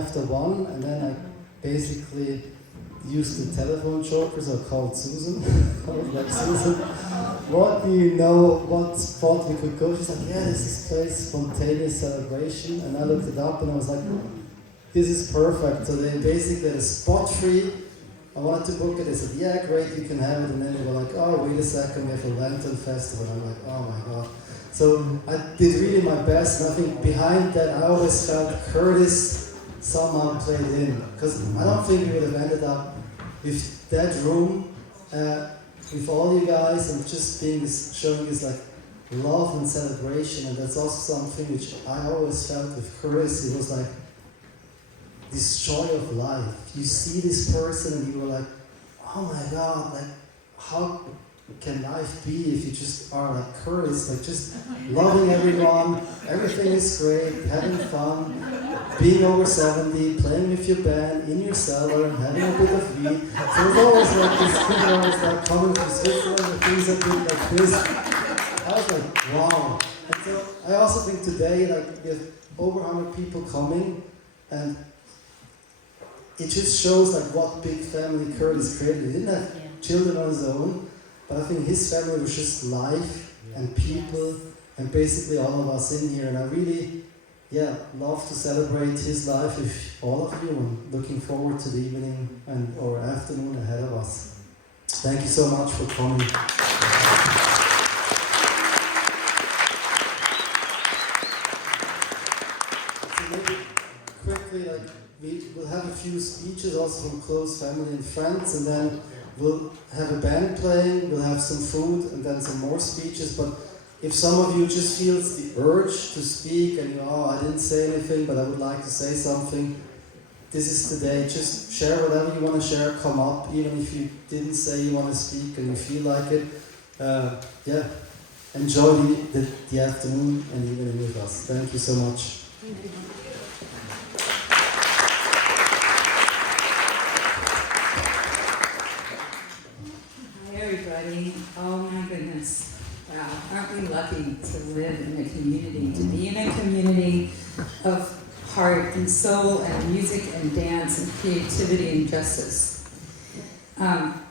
after one, and then I basically used the telephone joker, so I called Susan. I was like, Susan, what do you know, what spot we could go? She's like, yeah, this is place, Spontaneous Celebration. And I looked it up and I was like, this is perfect. So they basically had a spot free. I wanted to book it. They said, yeah, great, you can have it. And then they were like, oh, wait a second, we have a Lantern Festival. And I'm like, oh my God. So I did really my best, and I think behind that I always felt Curtis somehow played in. Because I don't think we would have ended up with that room, with all you guys, and just being this, showing this like love and celebration. And that's also something which I always felt with Curtis. It was like this joy of life. You see this person and you were like, oh my God, like how can life be if you just are like Curtis, like just loving everyone, everything is great, having fun, being over 70, playing with your band in your cellar and having a bit of weed. So it's always like this kid always like coming from Switzerland and things that look like this. I was like, wow. And so I also think today, like we have over 100 people coming, and it just shows like what big family Curtis created. He didn't have children on his own, but I think his family was just life and people and basically all of us in here. And I really, love to celebrate his life with all of you, and looking forward to the evening and or afternoon ahead of us. Thank you so much for coming. So maybe quickly, like we'll have a few speeches also from close family and friends, and then we'll have a band playing, we'll have some food, and then some more speeches. But if some of you just feels the urge to speak and I didn't say anything, but I would like to say something, this is today. Just share whatever you want to share, come up, even if you didn't say you want to speak and you feel like it. Enjoy the afternoon and evening with us. Thank you so much. Oh my goodness. Wow. Aren't we lucky to live in a community, to be in a community of heart and soul and music and dance and creativity and justice.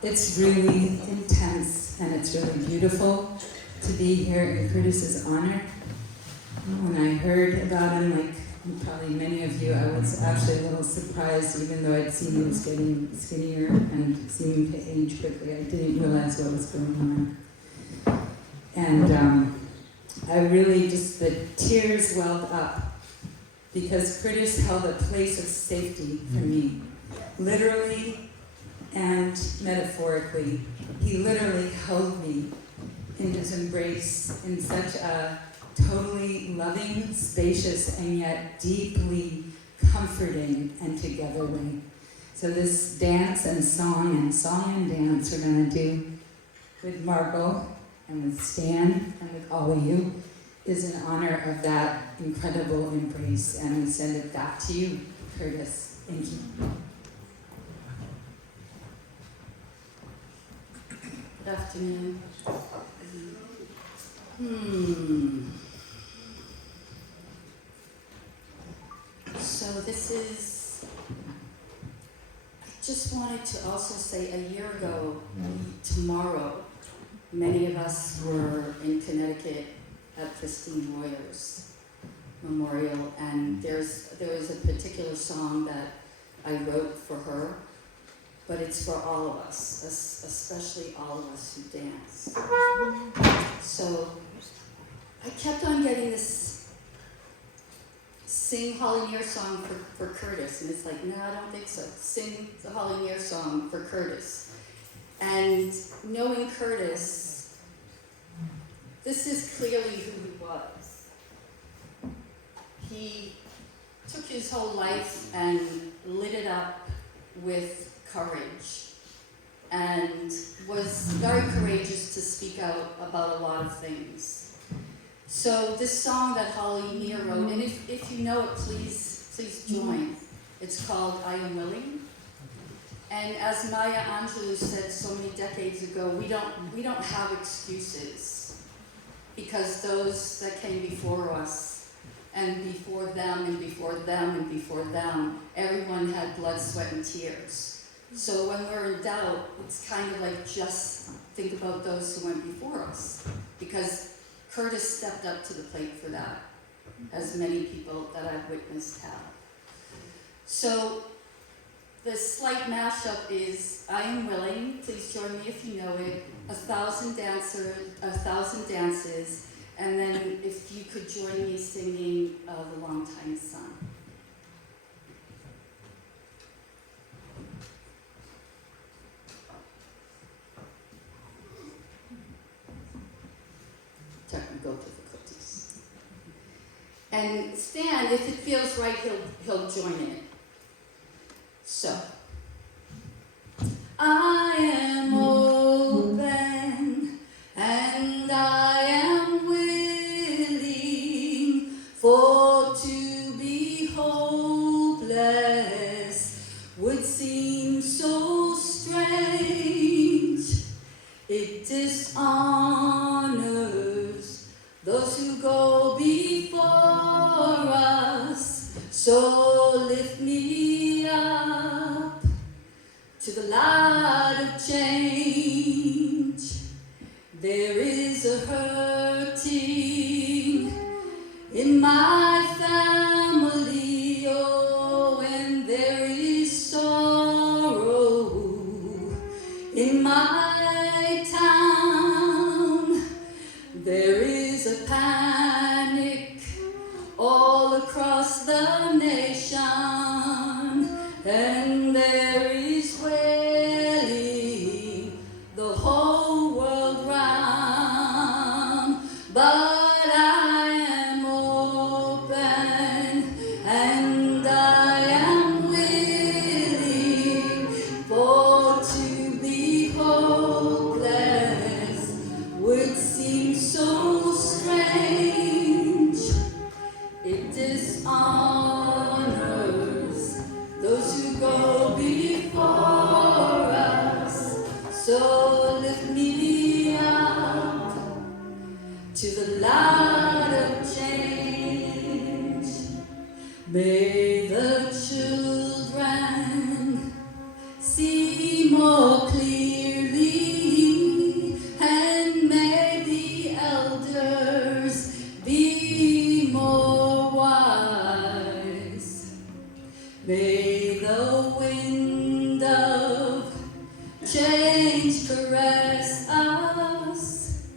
It's really intense and it's really beautiful to be here in Curtis's honor. When I heard about him, like probably many of you, I was actually a little surprised, even though I'd seen he was getting skinnier and seeming to age quickly. I didn't realize what was going on. And I really just, the tears welled up because Curtis held a place of safety for me, literally and metaphorically. He literally held me in his embrace in such a totally loving, spacious, and yet deeply comforting and together way. So this dance and song and dance we're going to do with Margot and with Stan and with all of you is in honor of that incredible embrace. And we send it back to you, Curtis. Thank you. Good afternoon. So this is, I just wanted to also say a year ago, tomorrow, many of us were in Connecticut at Christine Royer's memorial, and there was a particular song that I wrote for her, but it's for all of us, especially all of us who dance. So I kept on getting this sing Holly Near song for Curtis, and it's like, no, I don't think so. Sing the Holly Near song for Curtis. And knowing Curtis, this is clearly who he was. He took his whole life and lit it up with courage, and was very courageous to speak out about a lot of things. So this song that Holly Near wrote, and if you know it, please join. It's called I Am Willing. And as Maya Angelou said so many decades ago, we don't have excuses, because those that came before us and before them, and before them, and before them, everyone had blood, sweat, and tears. So when we're in doubt, it's kind of like just think about those who went before us. Because Curtis stepped up to the plate for that, as many people that I've witnessed have. So the slight mashup is I Am Willing, please join me if you know it, 1,000 dances, and then if you could join me singing The Longtime Sun. Technical difficulties. And Stan, if it feels right, he'll join in. So, I am open and I am willing, for to be hopeless would seem so strange. It dishonors those who go before us, so lift me up to the light of change. There is a hurting in my family, oh, and there is sorrow in my town. There is a panic all across the nation, and there is wailing the whole world round. But I am open and I am willing, for to be hopeless would seem so strange. It dishonors those who go before us, so lift me up to the light of change. May the children see more clearly, and may the elders be more wise. May the wind of change caress us,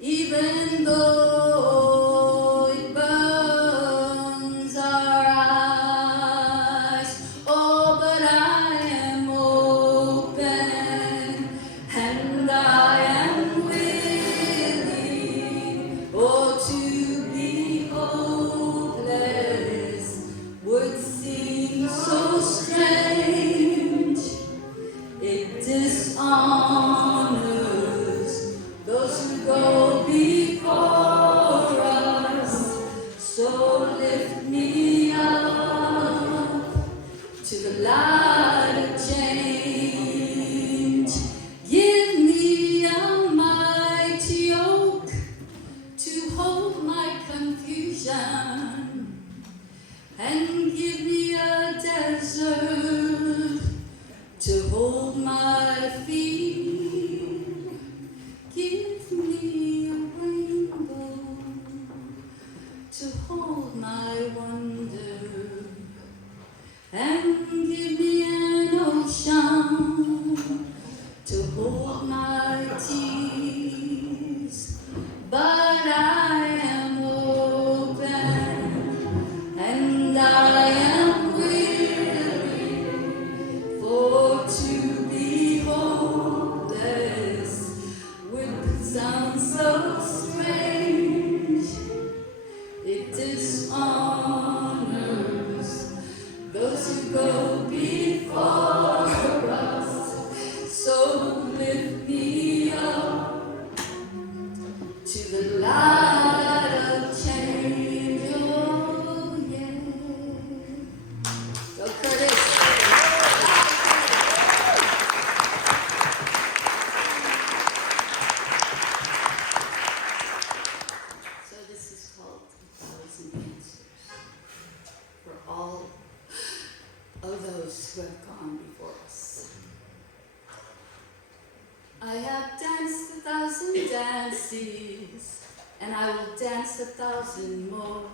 even though it burns our eyes. Oh, but I am open and I am willing, oh, to be hopeless would seem so strange. It dishonors those who go before us, so lift me up to the light of change. Give me a mighty oak to hold my confusion, and give me a desert to hold my feet. Give me a rainbow to hold my wonder, and give me an ocean to hold my tears. But I am open and I am willing, for to be hopeless would sound so strange. It dishonors those who go before us, so lift me up to the light of change. Oh, yeah. Go, Curtis. So this is called 1,000 Answers. those who have gone before us. I have danced 1,000 dances, and I will dance 1,000 more.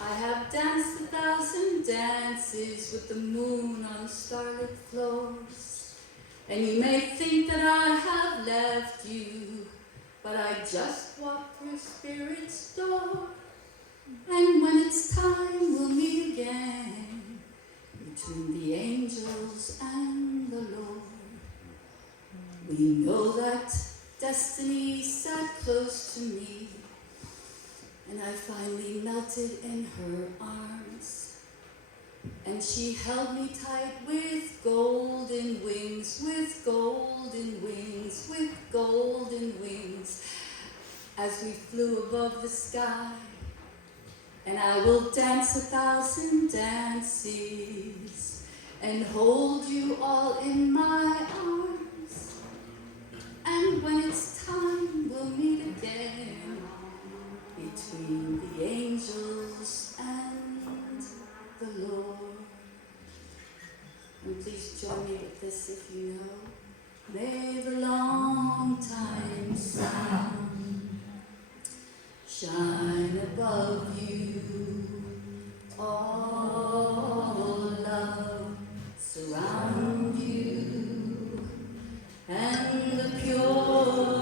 I have danced 1,000 dances with the moon on starlit floors. And you may think that I have left you, but I just walked through Spirit's door. And when it's time, we'll meet again between the angels and the Lord. We know that destiny sat close to me, and I finally melted in her arms. And she held me tight with golden wings, with golden wings, with golden wings, as we flew above the sky. And I will dance 1,000 dances and hold you all in my arms. And when it's time, we'll meet again between the angels and the Lord. And please join me with this if you know. May the long time sun shine above you. All love surround you, and the pure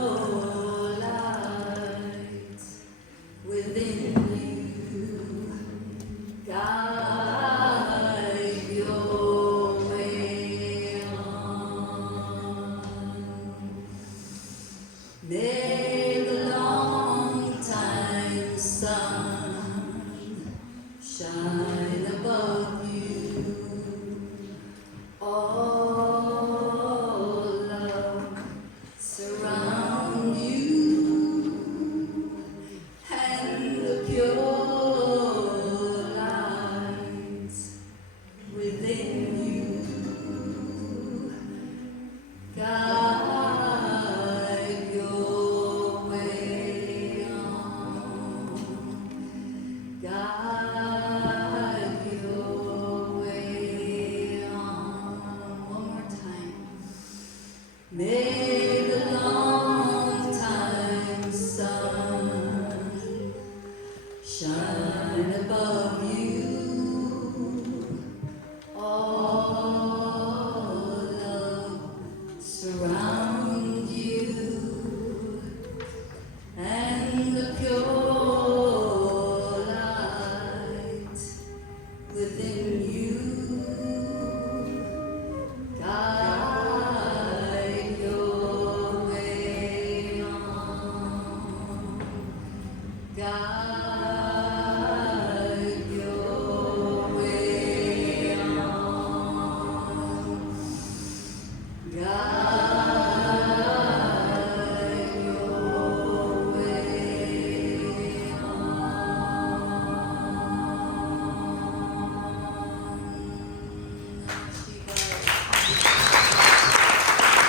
light within you guide your way on. May the long time sun shine above you. All love surround you, and the pure light within you guide your way on. Guide your way on. One more time. May the long time sun shine above you. All love surround you, and the pure light within you guide your way on. Guide your way on. Guide your way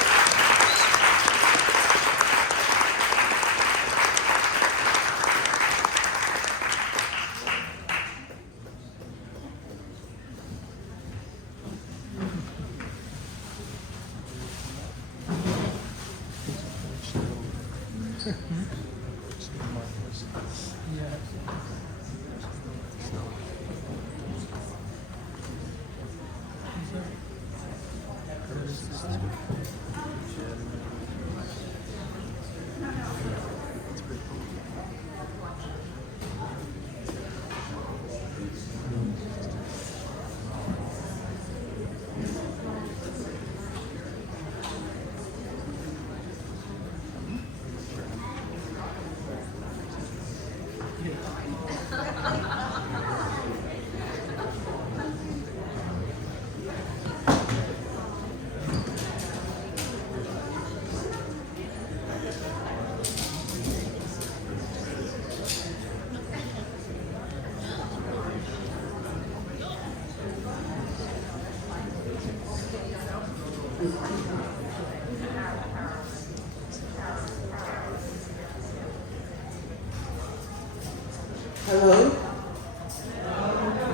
Hello?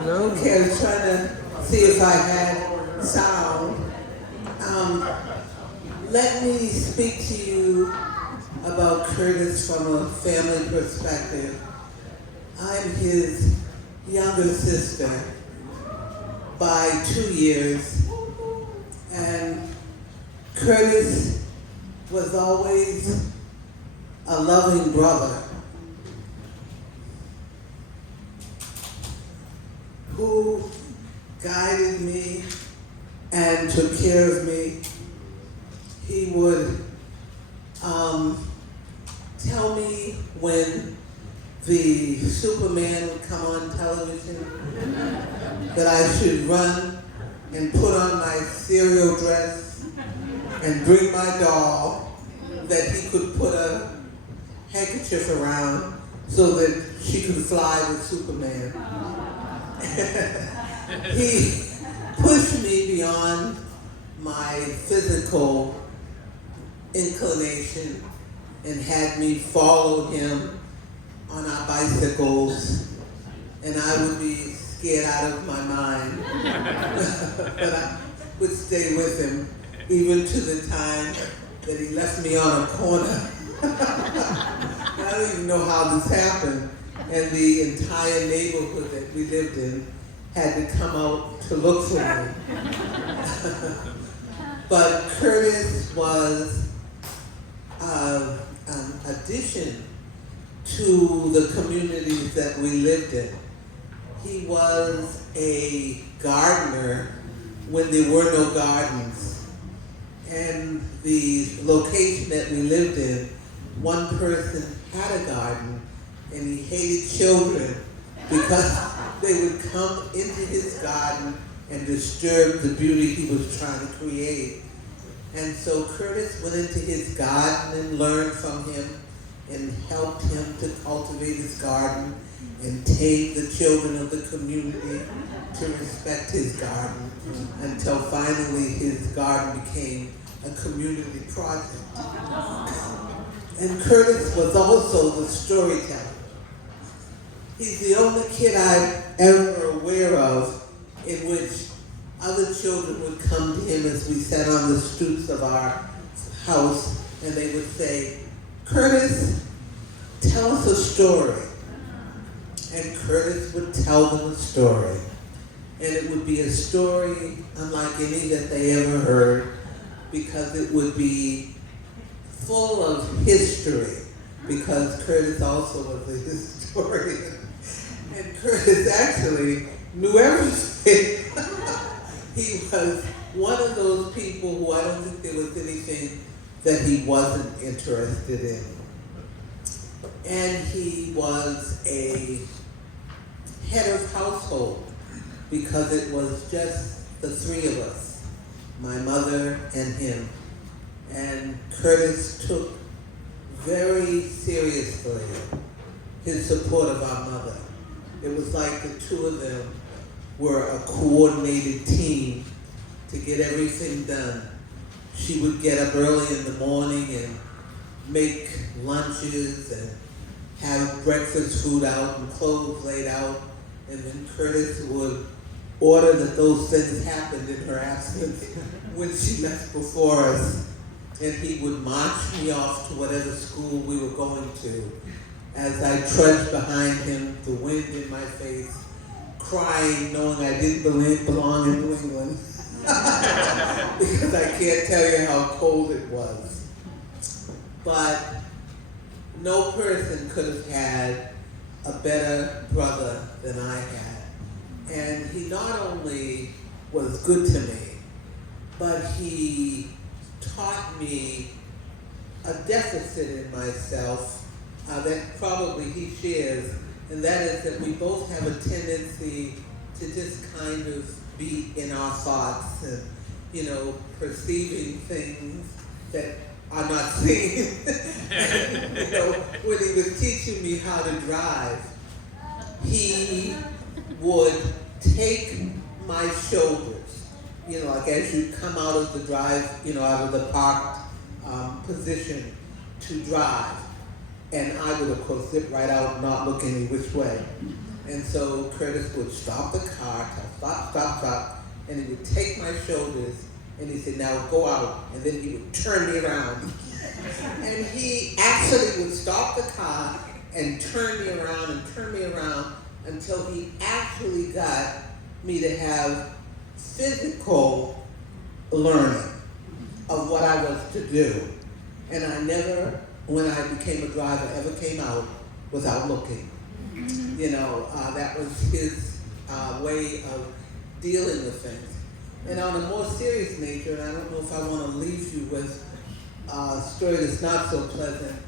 Hello? Okay, I was trying to see if if I had sound. Let me speak to you about Curtis from a family perspective. I'm his younger sister by 2 years, and Curtis was always a loving brother who guided me and took care of me. He would tell me when the Superman would come on television that I should run and put on my cereal dress and bring my doll that he could put a handkerchief around so that she could fly with Superman. He pushed me beyond my physical inclination and had me follow him on our bicycles, and I would be scared out of my mind. But I would stay with him even to the time that he left me on a corner. I don't even know how this happened, and the entire neighborhood that we lived in had to come out to look for me. But Curtis was an addition to the communities that we lived in. He was a gardener when there were no gardens. And the location that we lived in, one person had a garden, and he hated children because they would come into his garden and disturb the beauty he was trying to create. And so Curtis went into his garden and learned from him and helped him to cultivate his garden and tame the children of the community to respect his garden until finally his garden became a community project. And Curtis was also the storyteller. He's the only kid I'm ever aware of in which other children would come to him as we sat on the stoops of our house, and they would say, "Curtis, tell us a story." And Curtis would tell them a story. And it would be a story unlike any that they ever heard, because it would be full of history, because Curtis also was a historian. And Curtis actually knew everything. He was one of those people who I don't think there was anything that he wasn't interested in. And he was a head of household because it was just the three of us, my mother and him. And Curtis took very seriously his support of our mother. It was like the two of them were a coordinated team to get everything done. She would get up early in the morning and make lunches and have breakfast food out and clothes laid out, and then Curtis would order that those things happened in her absence when she left before us, and he would march me off to whatever school we were going to as I trudged behind him, the wind in my face, crying, knowing I didn't belong in New England because I can't tell you how cold it was. But no person could have had a better brother than I had. And he not only was good to me, but he taught me a deficit in myself that probably he shares, and that is that we both have a tendency to just kind of be in our thoughts and, perceiving things that are not seen. When he was teaching me how to drive, he would take my shoulders, like as you come out of the drive, out of the parked position to drive. And I would, of course, zip right out, not look any which way. And so Curtis would stop the car, stop, and he would take my shoulders, and he said, now go out, and then he would turn me around. And he actually would stop the car and turn me around until he actually got me to have physical learning of what I was to do. And I never, when I became a driver, ever came out without looking. You know, that was his way of dealing with things. And on a more serious nature, and I don't know if I want to leave you with a story that's not so pleasant,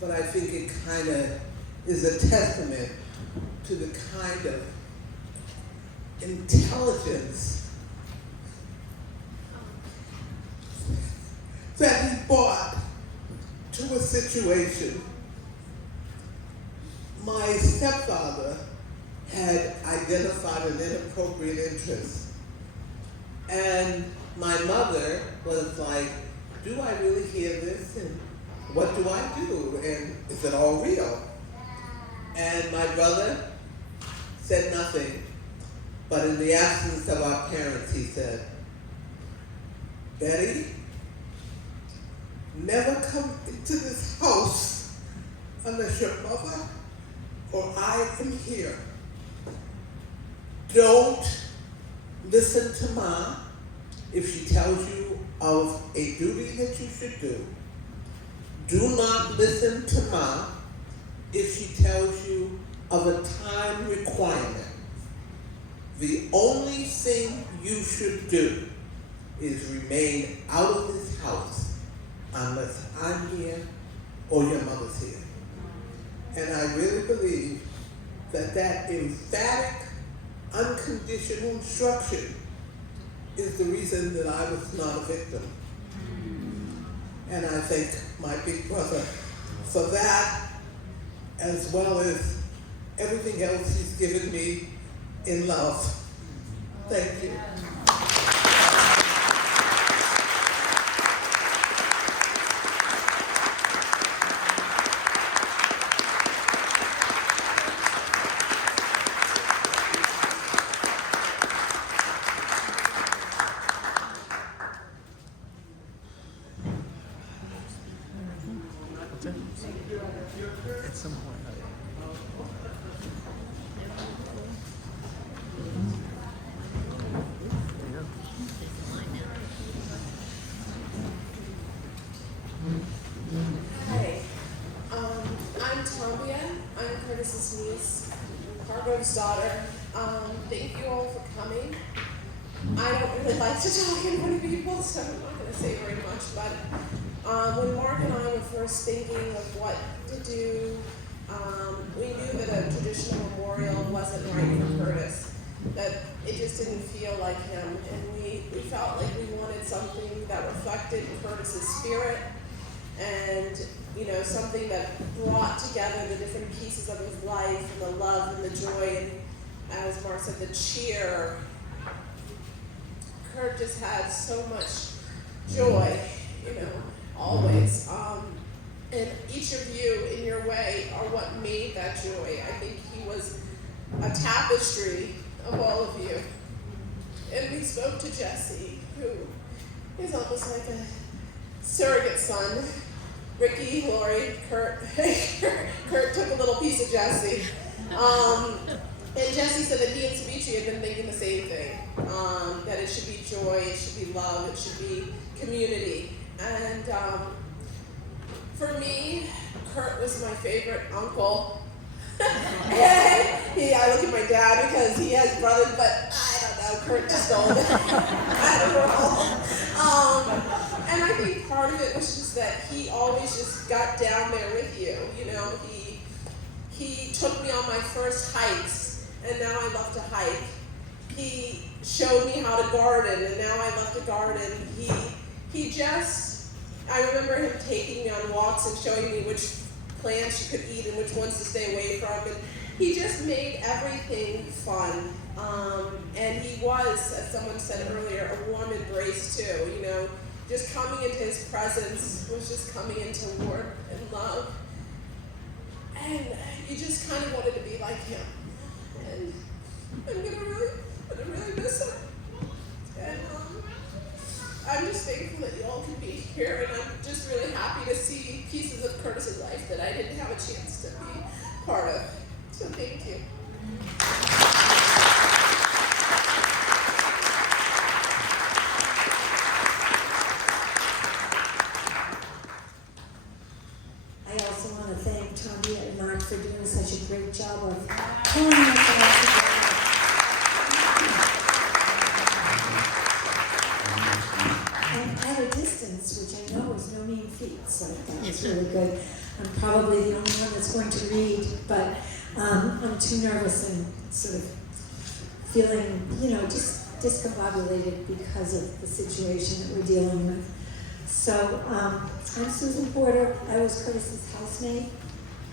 but I think it kind of is a testament to the kind of intelligence that he brought to a situation. My stepfather had identified an inappropriate interest, and my mother was like, do I really hear this, and what do I do, and is it all real? And my brother said nothing, but in the absence of our parents, he said, Betty, never come into this house unless your mother or I am here. Don't listen to Mom if she tells you of a duty that you should do. Do not listen to Mom if she tells you of a time requirement. The only thing you should do is remain out of this house unless I'm here or your mother's here. And I really believe that that emphatic, unconditional instruction is the reason that I was not a victim. And I thank my big brother for that, as well as everything else he's given me in love. Thank you. At some point. Hi, I'm Tombia. I'm Curtis's niece, Cargo's daughter. Thank you all for coming. I don't really like to talk in front of people, so I'm not going to say very much, but when Mark and I were first thinking of what to do, we knew that a traditional memorial wasn't right for Curtis, that it just didn't feel like him, and we felt like we wanted something that reflected Curtis's spirit, and something that brought together the different pieces of his life, and the love and the joy, and as Mark said, the cheer. Kurt just had so much joy, always. And each of you, in your way, are what made that joy. I think he was a tapestry of all of you. And we spoke to Jesse, who is almost like a surrogate son. Ricky, Lori, Kurt. Kurt took a little piece of Jesse. And Jesse said that he and Savitri had been thinking the same thing, that it should be joy, it should be love, it should be community. And for me, Kurt was my favorite uncle. I look at my dad because he has brothers, but I don't know, Kurt just stole it. I don't know. And I think part of it was just that he always just got down there with you. He took me on my first hikes, and now I love to hike. He showed me how to garden, and now I love to garden. I remember him taking me on walks and showing me which plants you could eat and which ones to stay away from. And he just made everything fun. And he was, as someone said earlier, a warm embrace too. Just coming into his presence was just coming into warmth and love. And you just kind of wanted to be like him. And I'm gonna really miss him. And I'm just thankful that you all can be here, and I'm just really happy to see pieces of Curtis's life that I didn't have a chance to be part of. So thank you. I also want to thank Tony and Mark for doing such a great job of pulling us all together. And at a distance, which I know is no mean feat, so that was really good. I'm probably the only one that's going to read, but I'm too nervous and sort of feeling, just discombobulated because of the situation that we're dealing with. So I'm Susan Porter. I was Curtis's housemate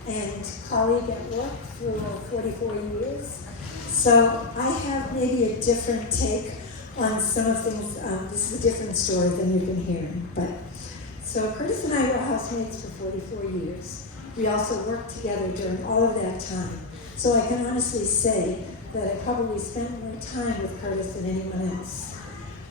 and colleague at work for 44 years. So I have maybe a different take on some of things. This is a different story than you've been hearing. But so Curtis and I were housemates for 44 years. We also worked together during all of that time. So I can honestly say that I probably spent more time with Curtis than anyone else.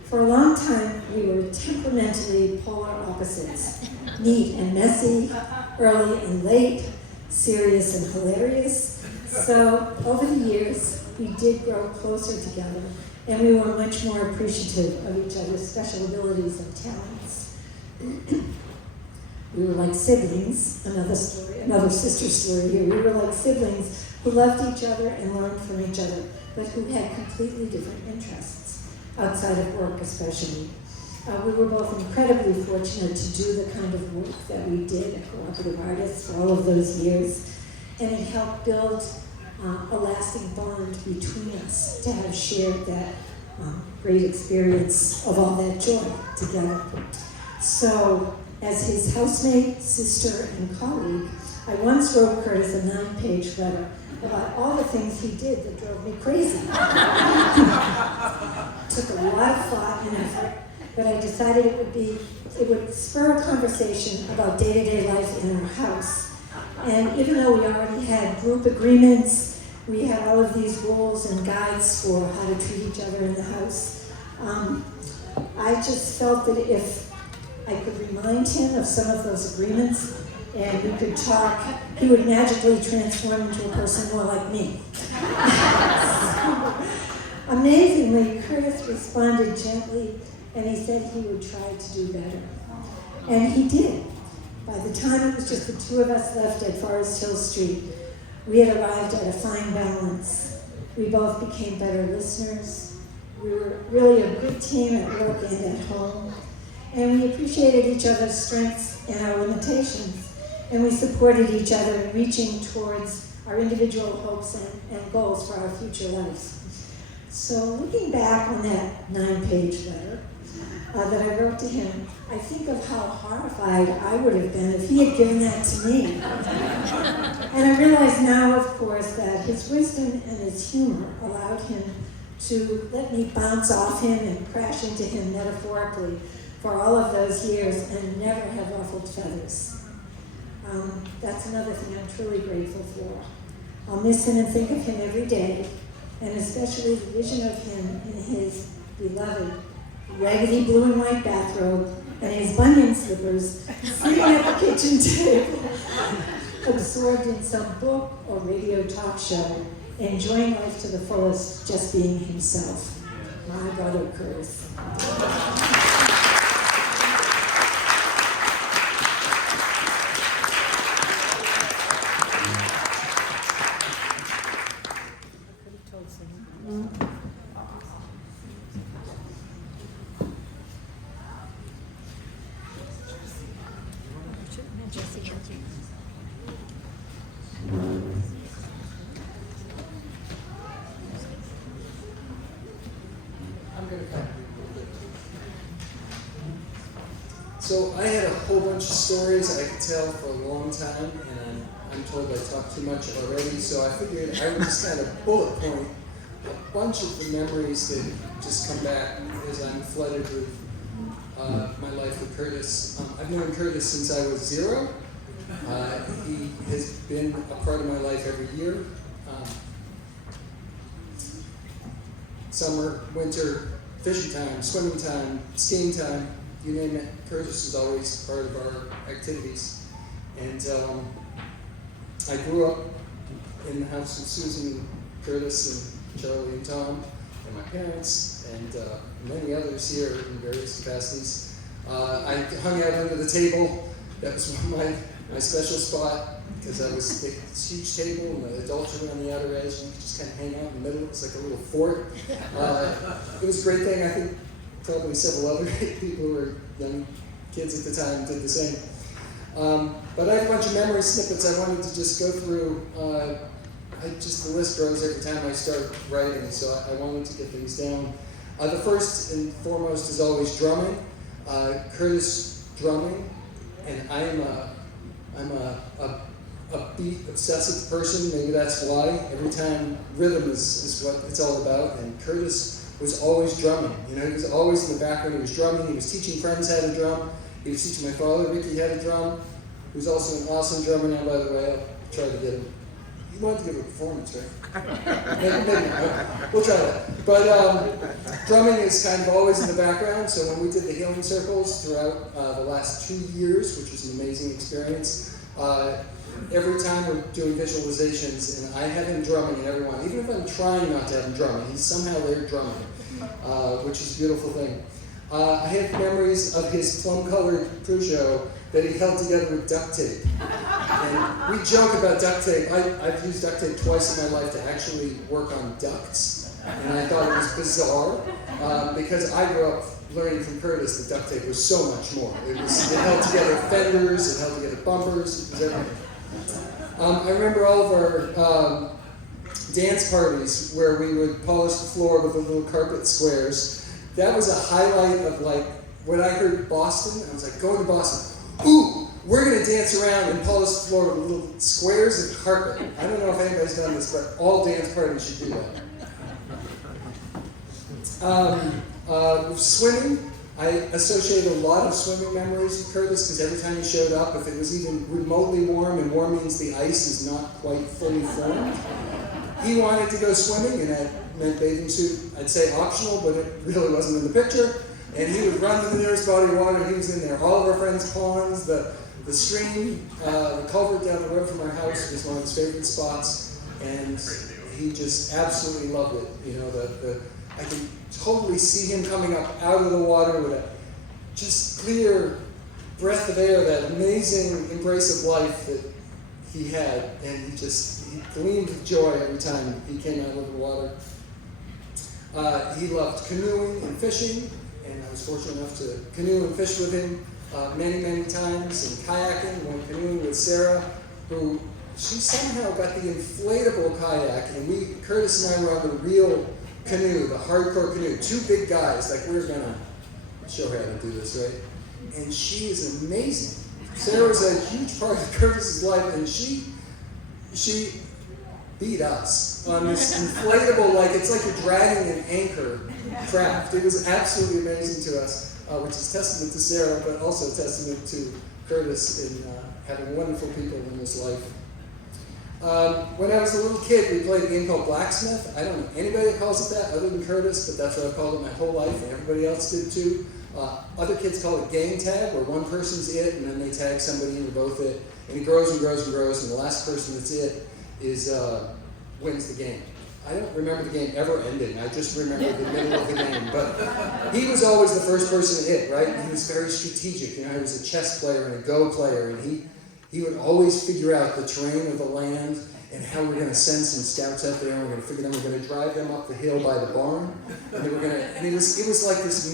For a long time, we were temperamentally polar opposites. Neat and messy, early and late, serious and hilarious. So over the years, we did grow closer together, and we were much more appreciative of each other's special abilities and talents. We were like siblings, another sister story here. We were like siblings who loved each other and learned from each other, but who had completely different interests. Outside of work especially. We were both incredibly fortunate to do the kind of work that we did at Cooperative Artists for all of those years, and it helped build a lasting bond between us to have shared that great experience of all that joy together. So, as his housemate, sister, and colleague, I once wrote Curtis a 9-page letter about all the things he did that drove me crazy. Took a lot of thought and effort, but I decided it would spur a conversation about day-to-day life in our house. And even though we already had group agreements, we had all of these rules and guides for how to treat each other in the house. I just felt that if I could remind him of some of those agreements and we could talk, he would magically transform into a person more like me. Amazingly, Curtis responded gently, and he said he would try to do better. And he did. By the time it was just the two of us left at Forest Hill Street, we had arrived at a fine balance. We both became better listeners. We were really a good team at work and at home. And we appreciated each other's strengths and our limitations. And we supported each other in reaching towards our individual hopes and goals for our future lives. So looking back on that 9-page letter that I wrote to him, I think of how horrified I would have been if he had given that to me. And I realize now, of course, that his wisdom and his humor allowed him to let me bounce off him and crash into him metaphorically for all of those years and never have ruffled feathers. That's another thing I'm truly grateful for. I'll miss him and think of him every day, and especially the vision of him in his beloved raggedy blue and white bathrobe and his bunion slippers sitting at the kitchen table, absorbed in some book or radio talk show, enjoying life to the fullest, just being himself. My brother, Curtis. So I had a whole bunch of stories I could tell for a long time, and I'm told I talk too much already, so I figured I would just kind of bullet point a bunch of the memories that just come back as I'm flooded with my life with Curtis. I've known Curtis since I was 0. He has been a part of my life every year. Summer, winter, fishing time, swimming time, skiing time, you name it. Curtis was always part of our activities. And I grew up in the house with Susan, Curtis, and Charlie and Tom, and my parents, and many others here in various capacities. I hung out under the table. That was my special spot, because I was this huge table and the adults were on the outer edge, and you could just kind of hang out in the middle. It was like a little fort. It was a great thing. I think probably several other people who were young kids at the time did the same. But I have a bunch of memory snippets I wanted to just go through. The list grows every time I start writing, so I wanted to get things down. The first and foremost is always drumming. Curtis drumming, and I'm a beat obsessive person. Maybe that's why. Every time rhythm is what it's all about, and Curtis was always drumming. You know, he was always in the background. He was drumming. He was teaching friends how to drum. He was teaching my father, Ricky, how to drum. He was also an awesome drummer now, by the way. I'll try to get him. You wanted to give a performance, right? maybe. We'll try that. But drumming is kind of always in the background, so when we did the healing circles throughout the last 2 years, which was an amazing experience, every time we're doing visualizations, and I have him drumming in every one. Even if I'm trying not to have him drumming, he's somehow there drumming, which is a beautiful thing. I have memories of his plum-colored Peugeot that he held together with duct tape. And we joke about duct tape. I've used duct tape twice in my life to actually work on ducts. And I thought it was bizarre because I grew up learning from Curtis that duct tape was so much more. It held together fenders, it held together bumpers, it was everything. I remember all of our dance parties where we would polish the floor with the little carpet squares. That was a highlight of like, when I heard Boston, I was like, going to Boston. Ooh, we're going to dance around and polish the floor with little squares and carpet. I don't know if anybody's done this, but all dance parties should do that. Swimming, I associate a lot of swimming memories with Curtis because every time he showed up, if it was even remotely warm, and warm means the ice is not quite fully formed, he wanted to go swimming, and that meant bathing suit. I'd say optional, but it really wasn't in the picture. And he would run to the nearest body of water, and he was in there. All of our friends' ponds, the stream, the culvert down the road from our house was one of his favorite spots, and he just absolutely loved it. You know, I can totally see him coming up out of the water with a just clear breath of air, that amazing embrace of life that he had, and he gleamed with joy every time he came out of the water. He loved canoeing and fishing, and I was fortunate enough to canoe and fish with him many, many times, and kayaking. Went canoeing with Sarah, who she somehow got the inflatable kayak, and Curtis and I were on the real canoe, the hardcore canoe. Two big guys, like we're gonna show her how to do this, right? And she is amazing. Sarah was a huge part of Curtis's life, and she beat us on this inflatable, like it's like you're dragging an anchor craft. It was absolutely amazing to us, which is testament to Sarah, but also testament to Curtis in having wonderful people in his life. When I was a little kid, we played a game called Blacksmith. I don't know anybody that calls it that other than Curtis, but that's what I've called it my whole life, and everybody else did too. Other kids call it gang tag, where one person's it, and then they tag somebody, and they're both it. And it grows and grows and grows, and the last person that's it wins the game. I don't remember the game ever ending. I just remember the middle of the game. But he was always the first person to hit, right? He was very strategic. You know, he was a chess player and a Go player, and he would always figure out the terrain of the land and how we're going to send some scouts out there, and we're going to figure them. We're going to drive them up the hill by the barn, and they were going to. And it was like this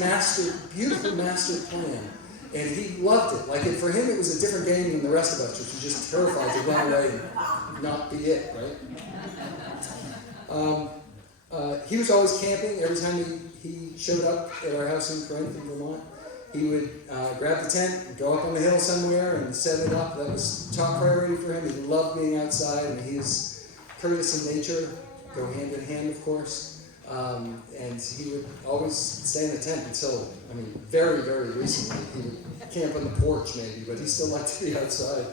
beautiful master plan. And he loved it. Like, for him, it was a different game than the rest of us, which was just terrified to run away and not be it, right? He was always camping. Every time he showed up at our house in Corinth, in Vermont, he would grab the tent, go up on the hill somewhere, and set it up. That was top priority for him. He loved being outside, and he's Curtis in nature, go hand in hand, of course. And he would always stay in the tent until, very, very recently. He would camp on the porch maybe, but he still liked to be outside.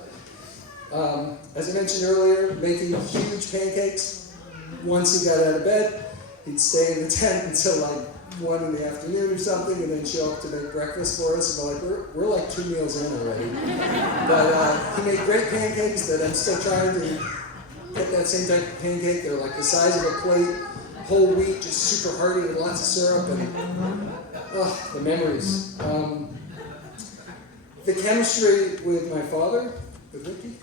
As I mentioned earlier, making huge pancakes. Once he got out of bed, he'd stay in the tent until like 1 in the afternoon or something, and then show up to make breakfast for us. And we're like 2 meals in already. But he made great pancakes that I'm still trying to get that same type of pancake. They're like the size of a plate, whole wheat, just super hearty with lots of syrup, and the memories. The chemistry with my father, with Ricky.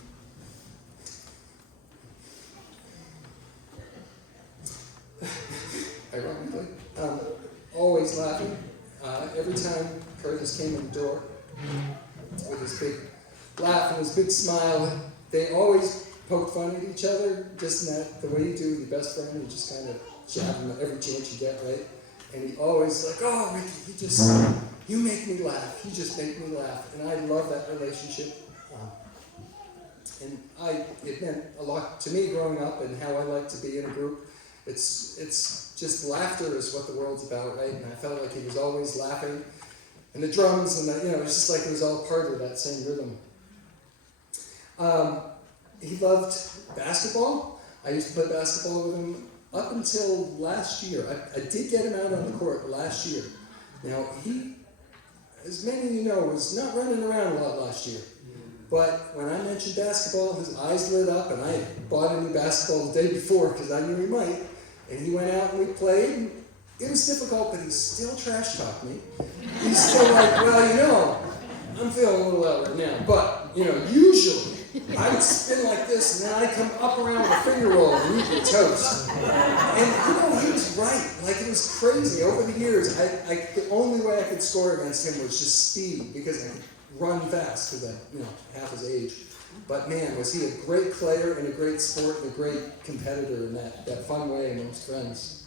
Ironically, always laughing. Every time Curtis came in the door with his big laugh and his big smile, they always poked fun at each other, just in that, the way you do with your best friend, you just kind of jab him every chance you get, right? And he always like, oh, Ricky, you make me laugh. You just make me laugh. And I love that relationship. And it meant a lot to me growing up and how I like to be in a group. It's just laughter is what the world's about, right? And I felt like he was always laughing. And the drums and it was just like it was all part of that same rhythm. He loved basketball. I used to play basketball with him up until last year. I did get him out on the court last year. Now, he, as many of you know, was not running around a lot last year. But when I mentioned basketball, his eyes lit up, and I bought a new basketball the day before because I knew he might. And he went out and we played. It was difficult, but he still trash-talked me. He's still like, well, I'm feeling a little out right now. But, usually I would spin like this, and then I'd come up around with a finger roll and eat your toast. And, he was right. Like, it was crazy. Over the years, the only way I could score against him was just speed, because I could run fast because I'm, half his age. But man, was he a great player and a great sport and a great competitor in that fun way amongst friends.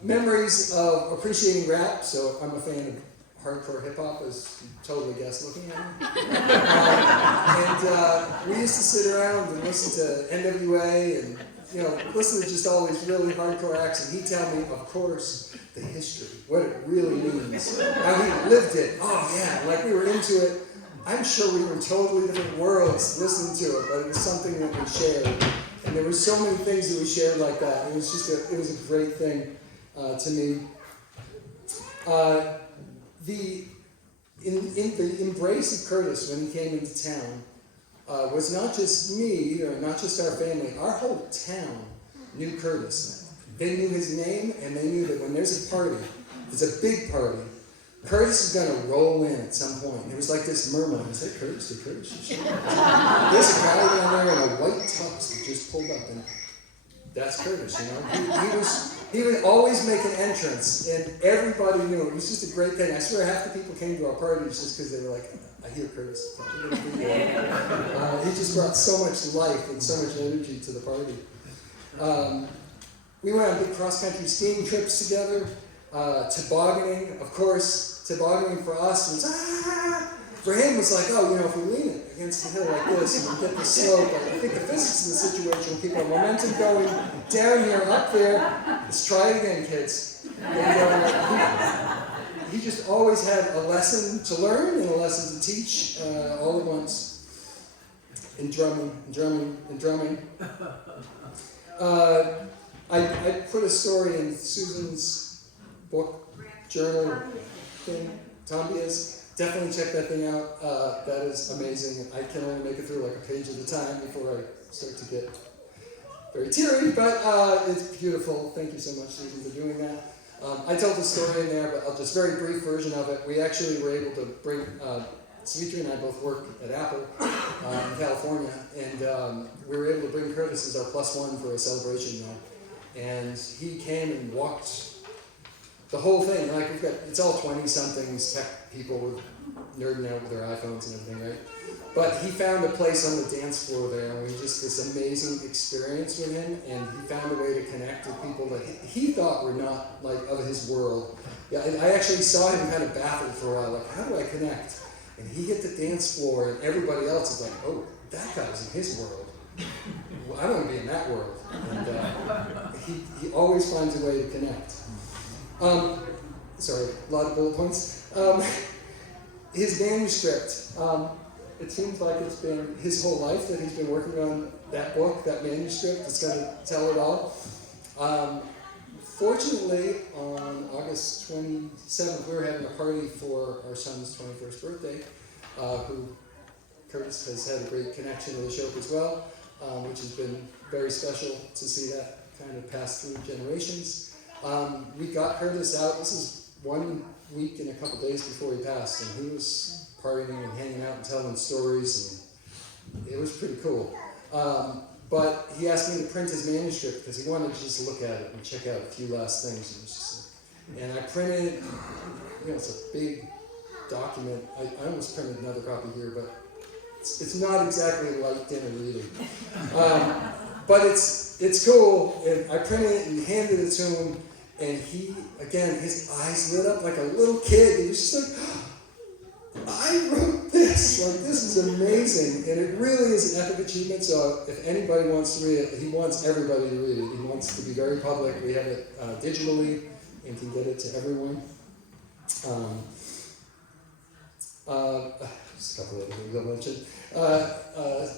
Memories of appreciating rap. So I'm a fan of hardcore hip-hop, as you totally guessed looking at me. And we used to sit around and listen to NWA and listen to just all these really hardcore acts, and he'd tell me, of course, the history, what it really means, how he lived it. Oh yeah, like we were into it. I'm sure we were in totally different worlds listening to it, but it was something that we shared. And there were so many things that we shared like that. It was just it was a great thing to me. The embrace of Curtis when he came into town was not just me, or not just our family. Our whole town knew Curtis. They knew his name, and they knew that when there's a party, it's a big party, Curtis is going to roll in at some point. It was like this murmur. Is that Curtis? Did Curtis? There's a guy down there in a white tux that just pulled up, and that's Curtis, He would always make an entrance, and everybody knew. It was just a great thing. I swear half the people came to our parties just because they were like, I hear Curtis. He just brought so much life and so much energy to the party. We went on big cross-country skiing trips together. Tobogganing, of course. Tobogganing for us was, For him, it's like, if we lean it against the hill like this and we get the slope, I think the physics of the situation will keep our momentum going down here, up there. Let's try it again, kids. And, he just always had a lesson to learn and a lesson to teach all at once. In drumming. I put a story in Susan's book, journal thing, Tom Diaz. Definitely check that thing out. That is amazing. I can only make it through like a page at a time before I start to get very teary, but it's beautiful. Thank you so much, Susan, for doing that. I told the story in there, but I'll just very brief version of it. We actually were able to bring, Smitri and I both work at Apple in California, and we were able to bring Curtis as our +1 for a celebration there. And he came and walked the whole thing. Like it's all 20-somethings tech people with nerding out with their iPhones and everything, right? But he found a place on the dance floor there, and we just this amazing experience with him, and he found a way to connect with people that he thought were not like of his world. Yeah, I actually saw him kind of baffled for a while, like, how do I connect? And he hit the dance floor, and everybody else is like, oh, that guy's in his world. Well, I want to be in that world. And he always finds a way to connect. Sorry, a lot of bullet points. His manuscript. It seems like it's been his whole life that he's been working on that book, that manuscript. It's going to tell it all. fortunately, on August 27th, we were having a party for our son's 21st birthday, who Curtis has had a great connection with the show as well, which has been very special to see that kind of pass through generations. We got Curtis out. This is 1 week and a couple days before he passed, and he was partying and hanging out and telling stories, and it was pretty cool. But he asked me to print his manuscript because he wanted to just look at it and check out a few last things. And I printed, it's a big document. I almost printed another copy here, but it's not exactly like dinner reading. But it's cool, and I printed it and handed it to him, and he, again, his eyes lit up like a little kid. He was just like, I wrote this, this is amazing, and it really is an epic achievement, so if anybody wants to read it, he wants everybody to read it. He wants to be very public. We have it digitally and can get it to everyone. Just a couple of things I'll mention.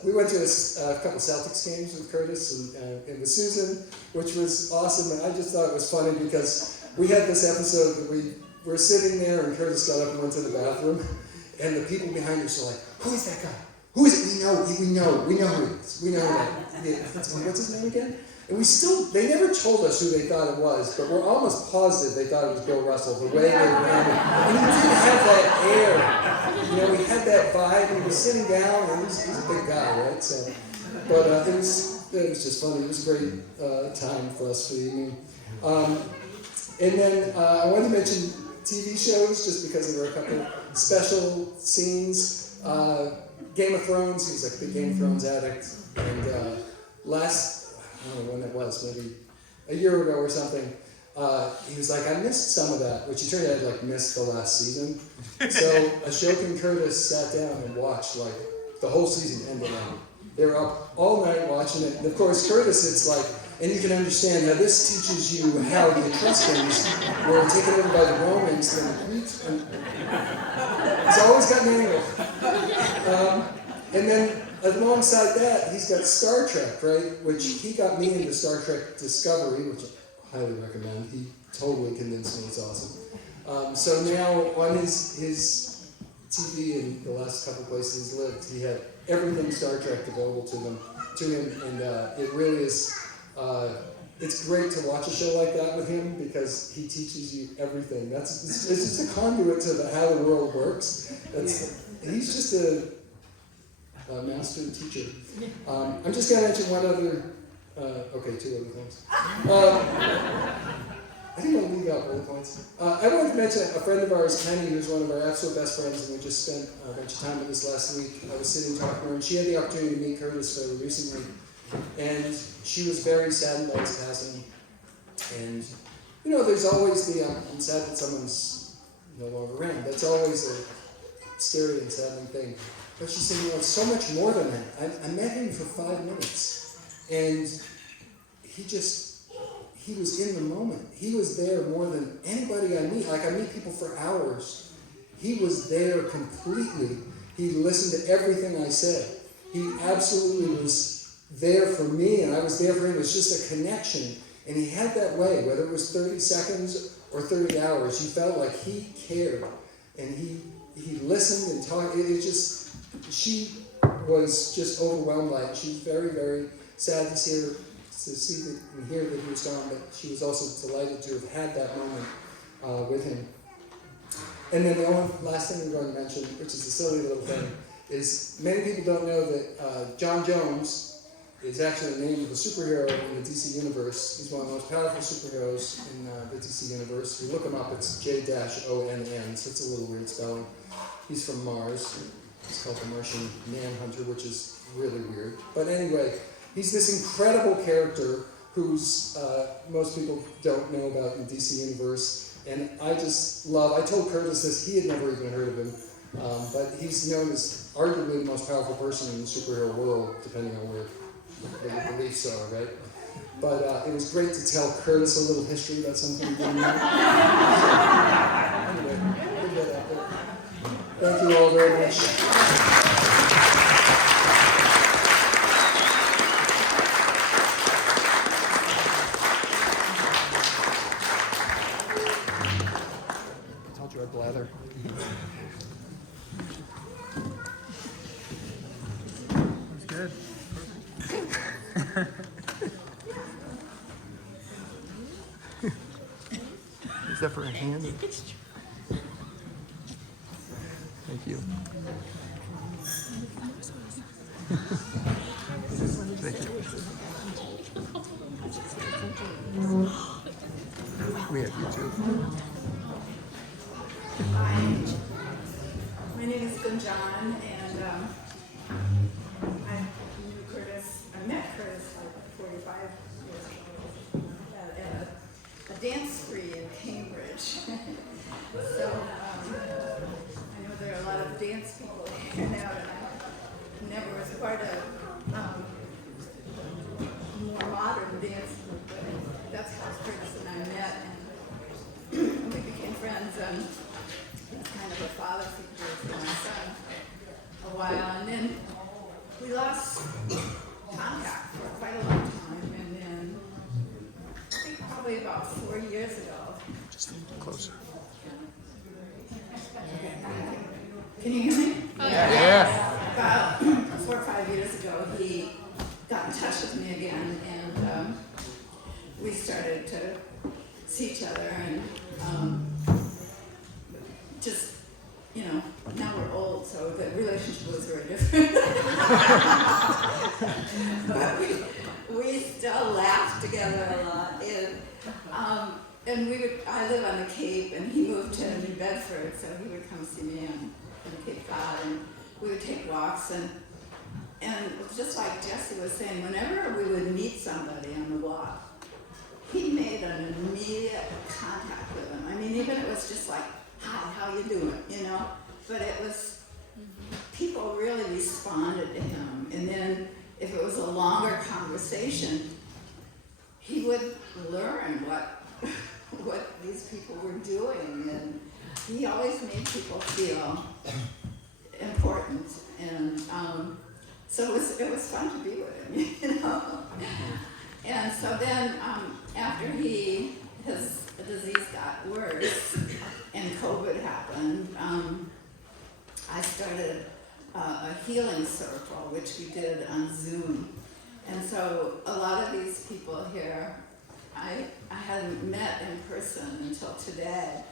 We went to a couple Celtics games with Curtis and with Susan, which was awesome, and I just thought it was funny because we had this episode that we were sitting there and Curtis got up and went to the bathroom, and the people behind us were like, who is that guy? Who is it? We know who he is. We know that. What's his name again? And they never told us who they thought it was, but we're almost positive they thought it was Bill Russell, the way they ran it. And he did have that air. He had that vibe, and he was sitting down, and he's a big guy, right? So, but it was just funny. It was a great time for us for the evening. And then I wanted to mention TV shows, just because there were a couple special scenes. Game of Thrones, he's like a big Game of Thrones addict. And I don't know when that was, maybe a year ago or something, he was like, I missed some of that, which he turned out like missed the last season. So Ashok and Curtis sat down and watched the whole season end to end. They were up all night watching it. And of course, Curtis, it's like, and you can understand, now this teaches you how the Etruscans were taken over by the Romans, then the Greeks, and he's always got an angle. And then alongside that, he's got Star Trek, right? Which he got me into Star Trek Discovery, which I highly recommend. He totally convinced me it's awesome. So now on his TV in the last couple places he's lived, he had everything Star Trek available to him, and it really is. It's great to watch a show like that with him because he teaches you everything. It's just a conduit to how the world works. He's just a master teacher. I'm just going to mention two other things. I didn't want to leave out bullet points. I wanted to mention a friend of ours, Penny, who's one of our absolute best friends, and we just spent a bunch of time with us last week. I was sitting talking to her, and she had the opportunity to meet Curtis fairly recently, and she was very saddened by his passing. And, there's always I'm sad that someone's no longer around. That's always a scary and saddening thing. But she said, it's so much more than that. I met him for 5 minutes, and he was in the moment. He was there more than anybody I meet. I meet people for hours. He was there completely. He listened to everything I said. He absolutely was there for me, and I was there for him. It was just a connection. And he had that way, whether it was 30 seconds or 30 hours, you felt like he cared. And he listened and talked. She was just overwhelmed by it. She was very, very sad to see and hear that he was gone, but she was also delighted to have had that moment with him. And then the only last thing I'm going to mention, which is a silly little thing, is many people don't know that John Jones is actually the name of a superhero in the DC universe. He's one of the most powerful superheroes in the DC universe. If you look him up, it's J-O-N-N, so it's a little weird spelling. He's from Mars. He's called the Martian Manhunter, which is really weird. But anyway, he's this incredible character who's most people don't know about in the DC universe. And I told Curtis this, he had never even heard of him. But he's known as arguably the most powerful person in the superhero world, depending on where your beliefs are, right? But it was great to tell Curtis a little history about something he didn't know. Anyway, put that out there. Thank you all very much. Told you I blather. That's good. Is that for a hand? Thank you. Thank you. We have you too. Hi, my name is Gunjan, and I knew Curtis. I met Curtis like 45 years ago at a dance spree in Cambridge. So I know there are a lot of dance people here now, and I never was part of more modern dance group, but that's how Curtis and I met, and we became friends. Kind of a father figure for my son a while, and then we lost contact for quite a long time, and then I think probably about 4 years ago. Just closer. Can you hear me? Yeah. About 4 or 5 years ago, he got in touch with me again, and we started to see each other, and just, you know, now we're old, so the relationship was very different. But we still laugh together a lot, and I live on the Cape, and he moved to New Bedford, so he would come see me on Cape Cod, and we would take walks, and just like Jesse was saying, whenever we would meet somebody on the walk, he made an immediate contact with them. I mean, even it was just like, hi, how you doing, you know? But it was, people really responded to him. And then if it was a longer conversation, he would learn what these people were doing. And he always made people feel important. And so it was fun to be with him, you know? And so then after his disease got worse and COVID happened, I started a healing circle, which we did on Zoom. And so a lot of these people here, I hadn't met in person until today,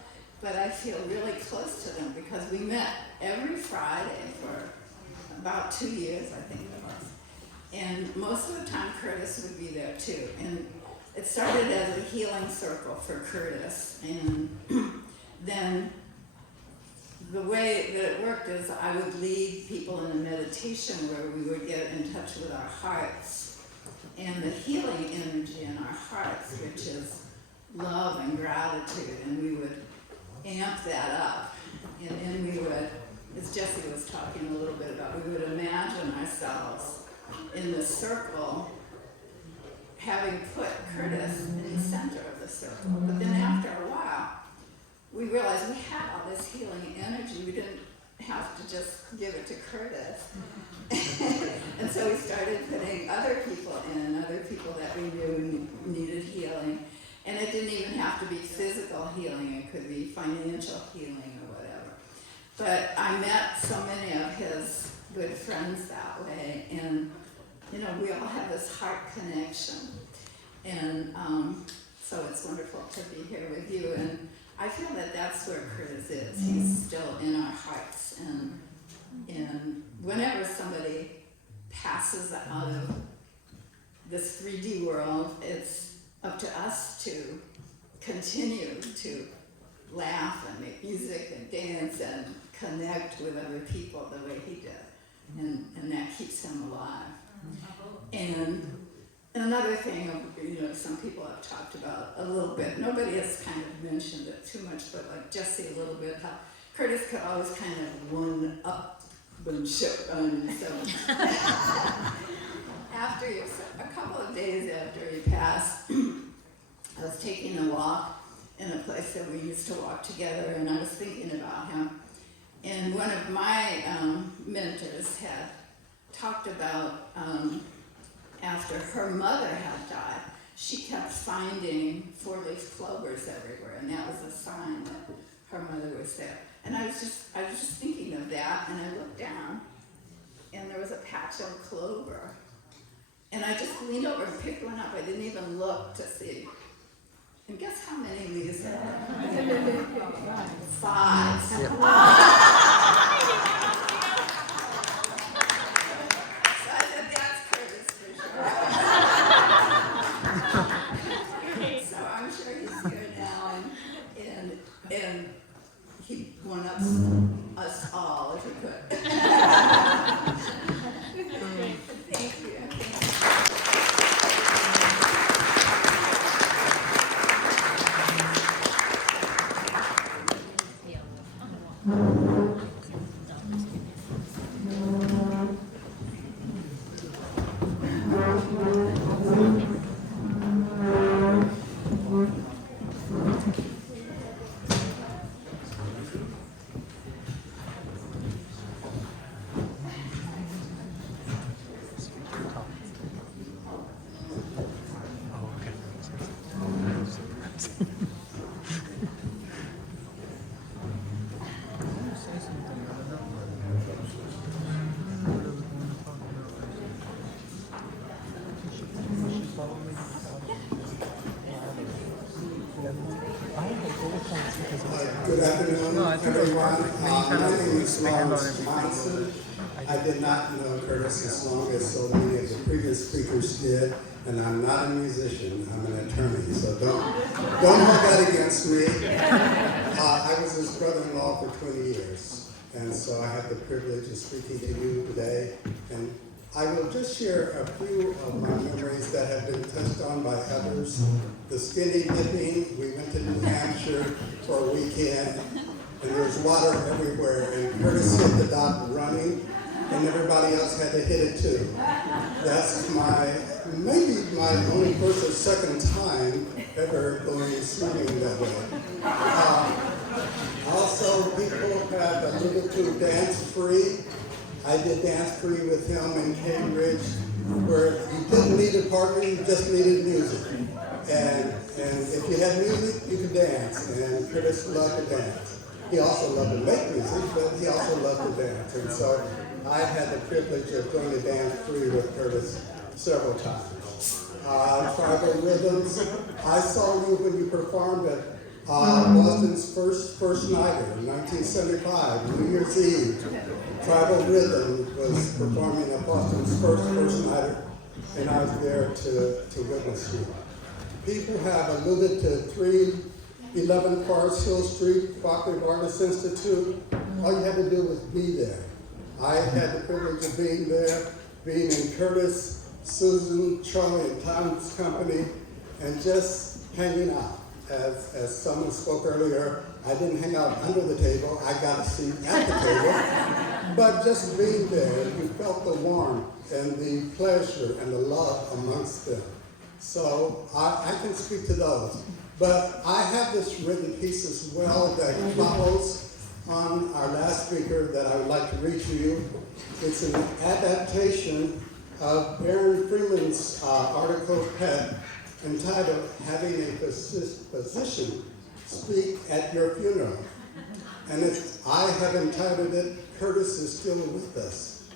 but I feel really close to them because we met every Friday for about 2 years, I think it was. And most of the time Curtis would be there too. And it started as a healing circle for Curtis. And then the way that it worked is I would lead people in a meditation where we would get in touch with our hearts and the healing energy in our hearts, which is love and gratitude. And we would amp that up. And then we would, as Jesse was talking a little bit about, we would imagine ourselves in the circle, having put Curtis in the center of the circle. But then after a while, we realized we had all this healing energy. We didn't have to just give it to Curtis. And so we started putting other people in, other people that we knew needed healing. And it didn't even have to be physical healing. It could be financial healing or whatever. But I met so many of his good friends that way. And you know, we all have this heart connection, and so it's wonderful to be here with you. And I feel that that's where Curtis is. He's still in our hearts, and whenever somebody passes out of this 3D world, it's up to us to continue to laugh and make music and dance and connect with other people the way he did, and that keeps him alive. And another thing, you know, some people have talked about a little bit, nobody has kind of mentioned it too much, but like Jesse a little bit, how Curtis could always kind of one-upmanship on himself. A couple of days after he passed, I was taking a walk in a place that we used to walk together, and I was thinking about him. And one of my mentors had talked about after her mother had died, she kept finding 4-leaf clovers everywhere, and that was a sign that her mother was there. And I was just thinking of that, and I looked down, and there was a patch of clover. And I just leaned over and picked one up. I didn't even look to see. And guess how many leaves there were? 5. So I said, that's Curtis for sure. So I'm sure he's here now, and he one-ups us all if he could. Thank you. Good afternoon, everyone. My name is Lawrence Johnson. I did not know Curtis as long as so many of the previous speakers did, and I'm not a musician, I'm an attorney, so don't hold that against me. I was his brother-in-law for 20 years, and so I have the privilege of speaking to you today, and I will just share a few of my memories that have been touched on by others. The skinny dipping, we went to New Hampshire for a weekend, and there was water everywhere, and Curtis hit the dock running, and everybody else had to hit it too. That's maybe my only first or second time ever going swimming that way. Also, people have a little too dance-free. I did dance-free with him in Cambridge, where you didn't need a partner, you just needed music. And if you had music, you could dance, and Curtis loved to dance. He also loved to make music, but he also loved to dance. And so I had the privilege of going to dance free with Curtis several times. Tribal Rhythms, I saw you when you performed at Boston's first nighter in 1975, New Year's Eve. Tribal Rhythm was performing at Boston's first nighter, and I was there to witness you. People have alluded to 311 Forest Hill Street, Cooperative Artists Institute. All you had to do was be there. I had the privilege of being there, being in Curtis, Susan, Charlie, and Tom's company, and just hanging out. As someone spoke earlier, I didn't hang out under the table, I got a seat at the table. But just being there, you felt the warmth and the pleasure and the love amongst them. So I can speak to those. But I have this written piece as well that follows on our last speaker that I would like to read to you. It's an adaptation of Aaron Freeman's article, Pet, entitled Having a Physician Speak at Your Funeral. And I have entitled it, Curtis is Still With Us.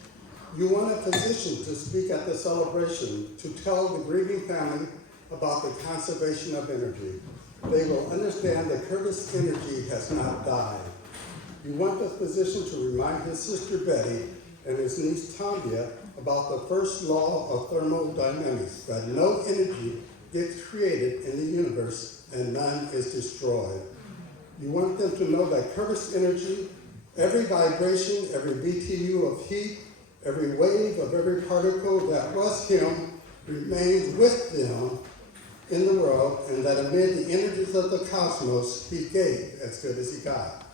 You want a physician to speak at the celebration to tell the grieving family about the conservation of energy. They will understand that Curtis' energy has not died. You want the physician to remind his sister Betty and his niece Tanya about the first law of thermodynamics, that no energy gets created in the universe and none is destroyed. You want them to know that Curtis' energy, every vibration, every BTU of heat, every wave of every particle that was him remains with them in the world, and that amid the energies of the cosmos, he gave as good as he got.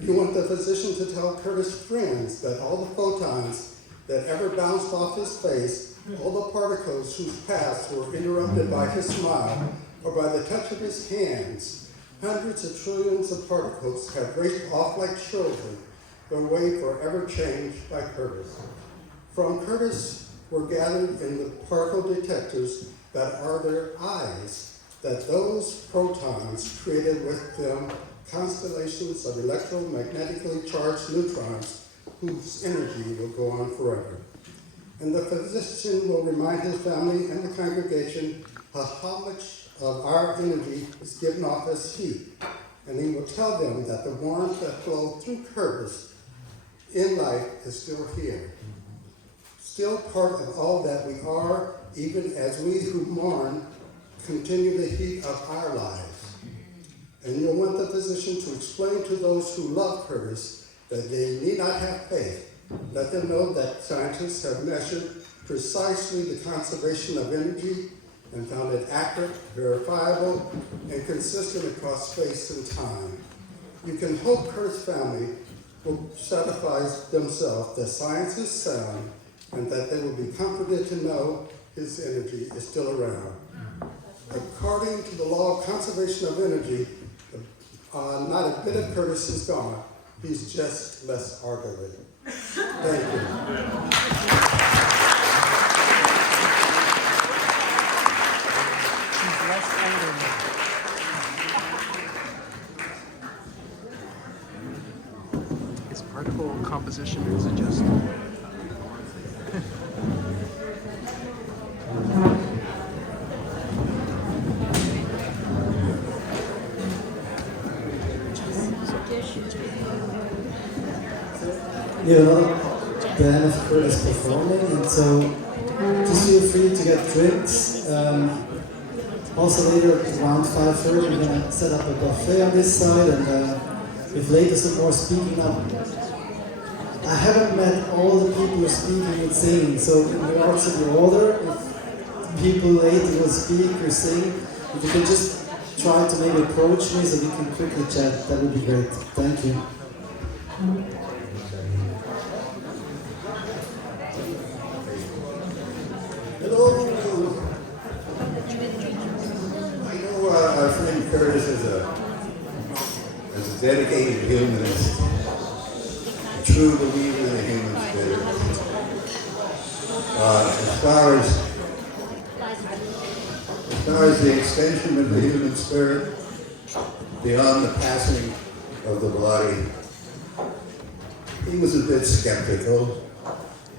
You want the physician to tell Curtis' friends that all the photons that ever bounced off his face, all the particles whose paths were interrupted by his smile or by the touch of his hands, hundreds of trillions of particles have raced off like children, their way forever changed by Curtis. From Curtis were gathered in the particle detectors that are their eyes, that those protons created with them constellations of electromagnetically charged neutrons whose energy will go on forever. And the physician will remind his family and the congregation of how much of our energy is given off as heat. And he will tell them that the warmth that flowed through Curtis in life is still here, still part of all that we are, even as we who mourn continue the heat of our lives. And you'll want the physician to explain to those who love Curtis that they need not have faith. Let them know that scientists have measured precisely the conservation of energy and found it accurate, verifiable, and consistent across space and time. You can hope Kurt's family will satisfy themselves that science is sound and that they will be comforted to know his energy is still around. According to the law of conservation of energy, not a bit of Curtis is gone. He's just less orderly. Thank you. His particle composition is adjusted. You know, the end of Curtis performing, and so just feel free to get drinks. Also later around 5:30 we're gonna set up a buffet on this side, and if later some more speaking up. I haven't met all the people who are speaking and singing, so in regards to the order, if people later will speak or sing, if you can just try to maybe approach me so we can quickly chat, that would be great. Thank you. Hello. I know our friend Curtis is a dedicated humanist, a true believer in the human spirit. As far as the extension of the human spirit beyond the passing of the body, he was a bit skeptical.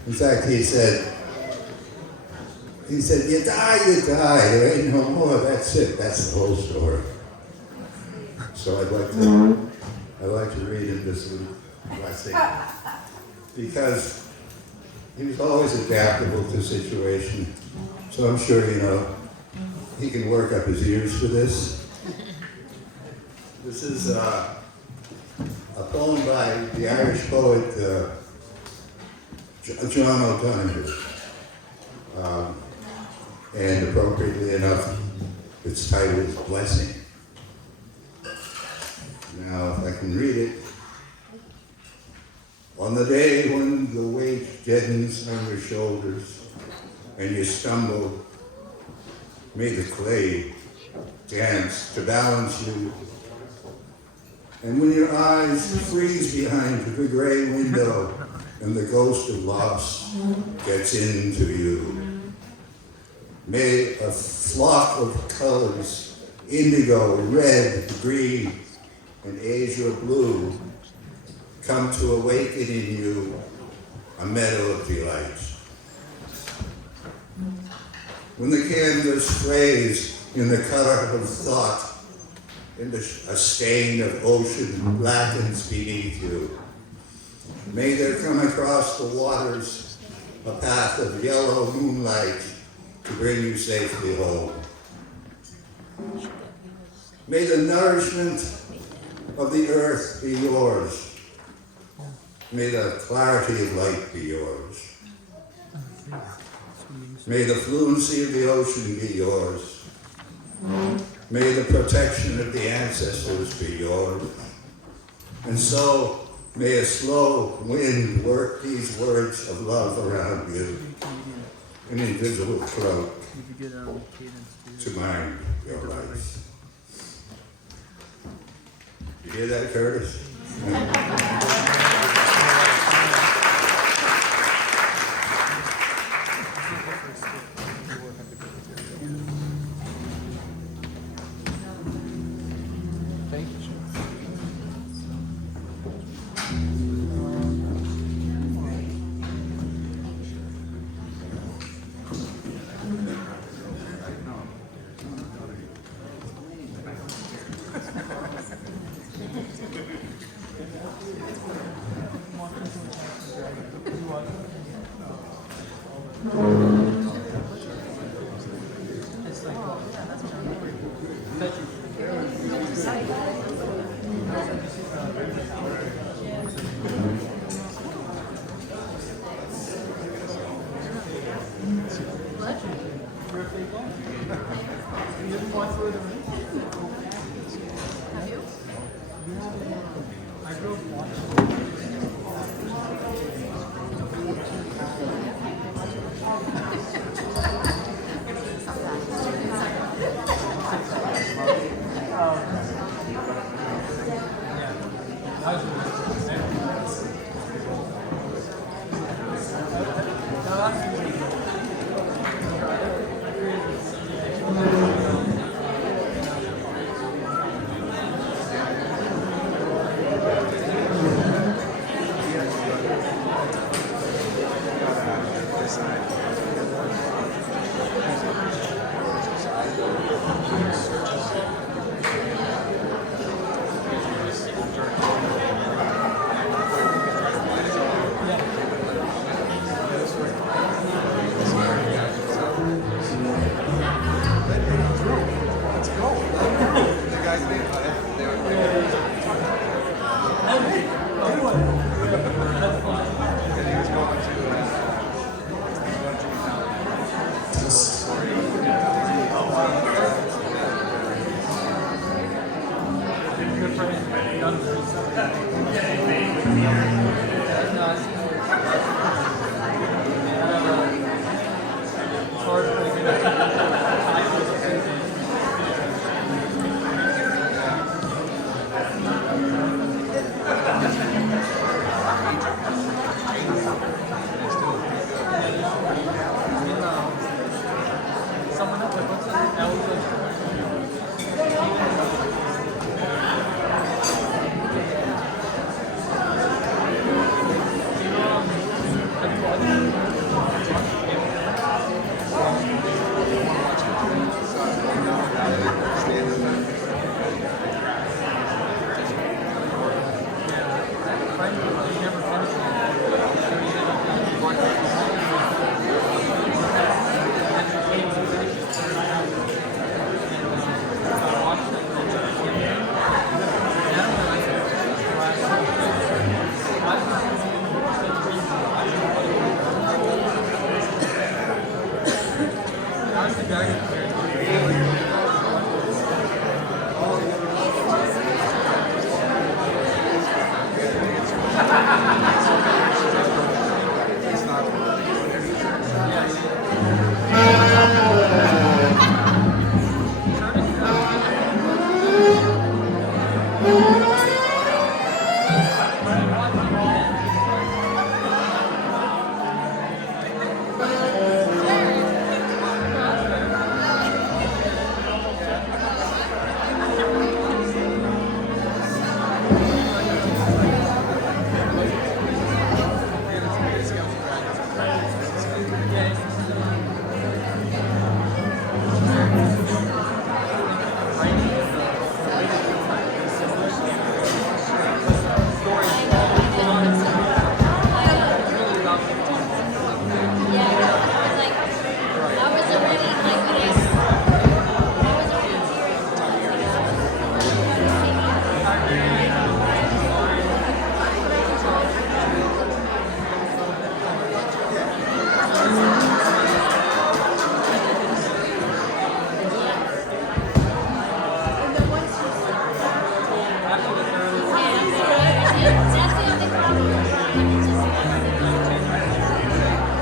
In fact, he said, you die, there ain't no more, that's it, that's the whole story. So I'd like to read him this blessing, because he was always adaptable to situation. So I'm sure, he can work up his ears for this. This is a poem by the Irish poet John O'Donoghue. And appropriately enough, its title is Blessing. Now, if I can read it. On the day when the weight deadens on your shoulders and you stumble, may the clay dance to balance you. And when your eyes freeze behind the gray window and the ghost of loss gets into you, may a flock of colors, indigo, red, green, and azure blue, come to awaken in you a meadow of delight. When the canvas frays in the color of thought, and a stain of ocean blackens beneath you, may there come across the waters a path of yellow moonlight to bring you safely home. May the nourishment of the earth be yours. May the clarity of light be yours. May the fluency of the ocean be yours. May the protection of the ancestors be yours. And so, may a slow wind work these words of love around you. An invisible throat to mine your life. You hear that, Curtis? Thank you, sir.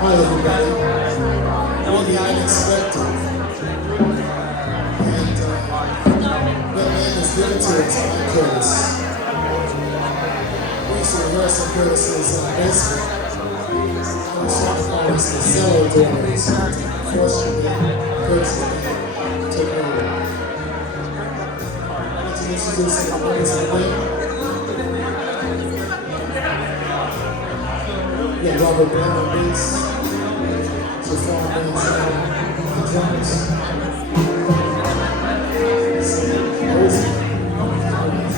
Hi everybody. Really unexpected. And that man is given to us by Curtis. We used to rehearse in Curtis's basement. I was trying to call this the cellar doors. Unfortunately, Curtis took over. I'd like to introduce the members of the band. We have Robert Brown on bass. Jafar Manziel on drums. Sam Rosen on drums.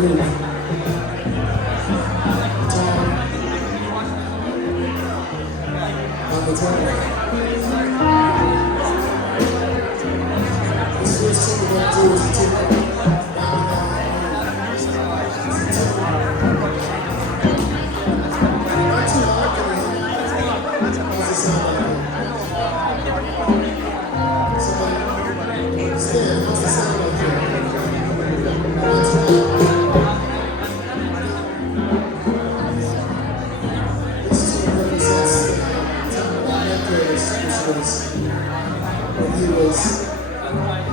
Creek. Tom, on the tenor. This first thing we're going to do is take a not too hard, can I hear? How's it sound like? Somebody, Stan, how's it sound like here? Not too loud. This tune represents Tom Mendes, which was when he was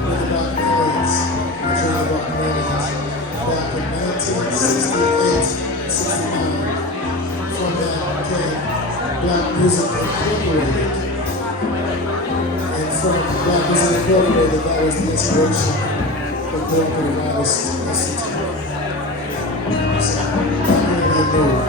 with the Buccaneers, the John Buccaneers, back in 1968 and 69. From that came Black Music Incorporated. And from Black Music Incorporated, that was the inspiration for Broken Artist Institute. So, that really moved.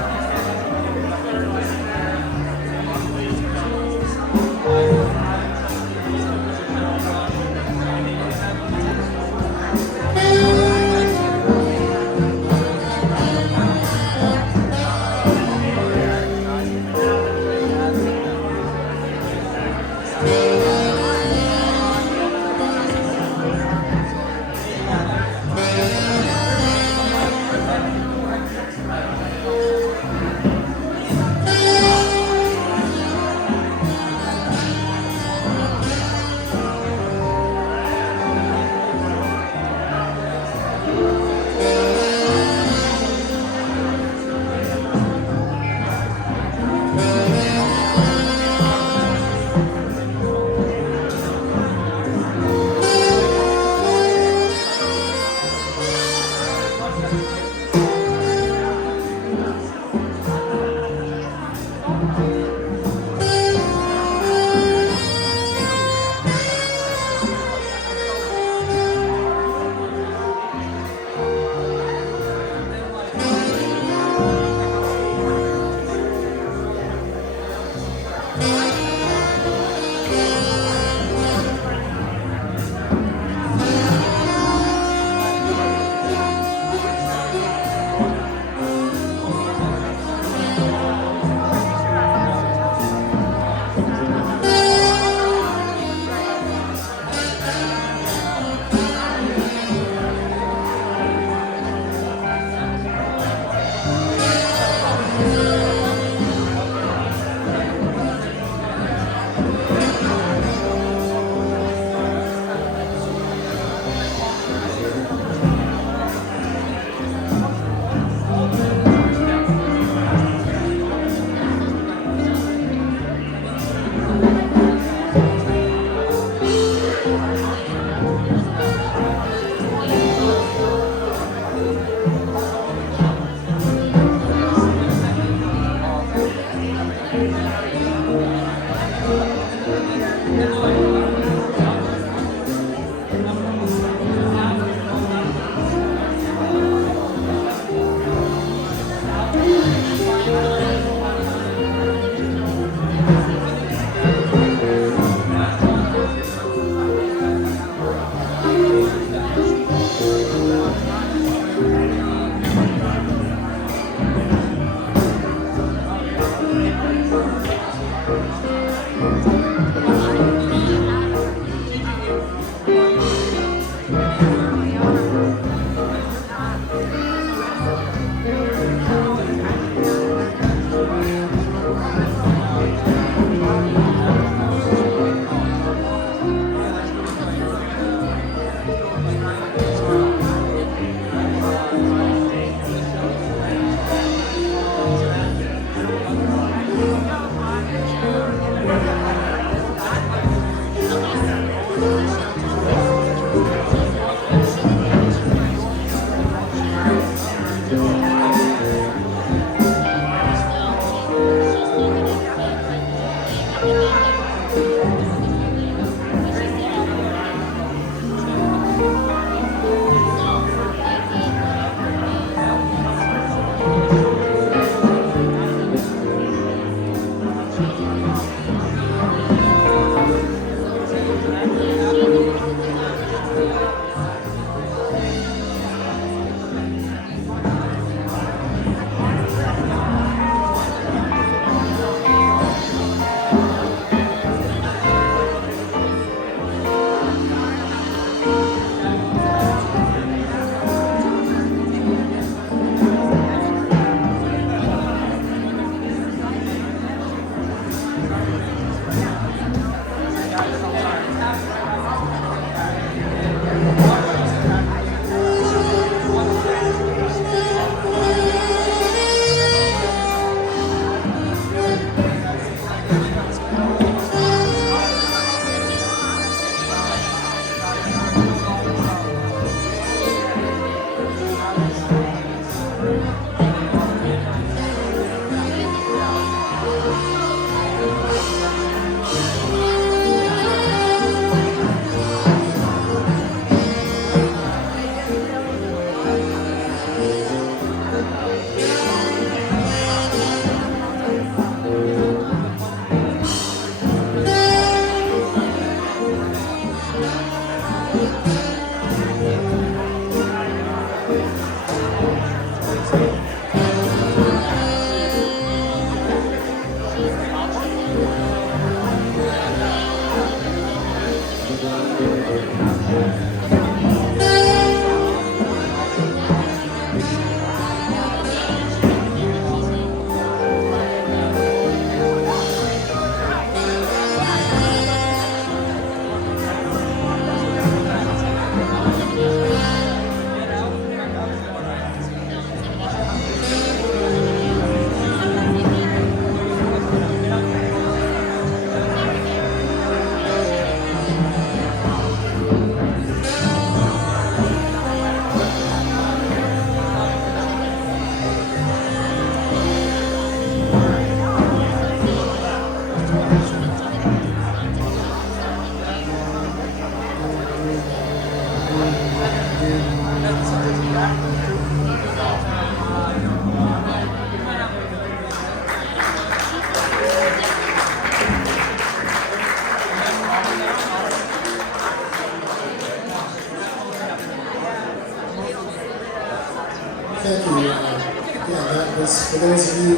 for those of you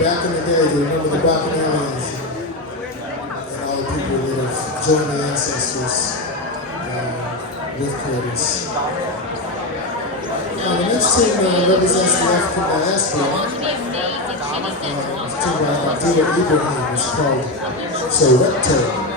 back in the day that remember the Bacchanalians and all the people that have joined the ancestors with Curtis. The next team represents the African diaspora. It's a team by Abdullah Ibrahim. It's called Soweto.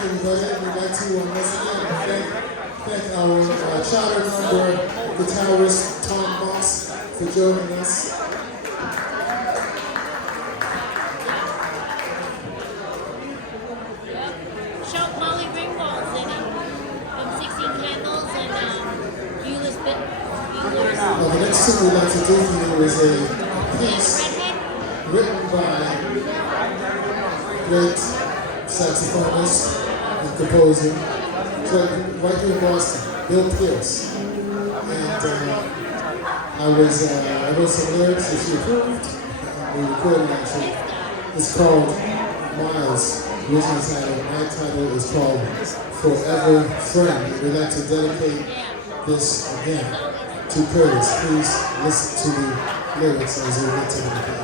everybody. We'd like to once again thank our charter member, guitarist Tom Moss, for joining us. Show Molly Ringwald's in it from 16 Candles and Beulah's Bit. Well, the next thing we'd like to do for you is a piece written by great saxophonist and composer, right here in Boston, Bill Pierce. And I wrote some lyrics that she approved. We recorded actually. It's called Miles. The original title, my title is called Forever Friend. We'd like to dedicate this again to Curtis. Please listen to the lyrics as we get to them at the end.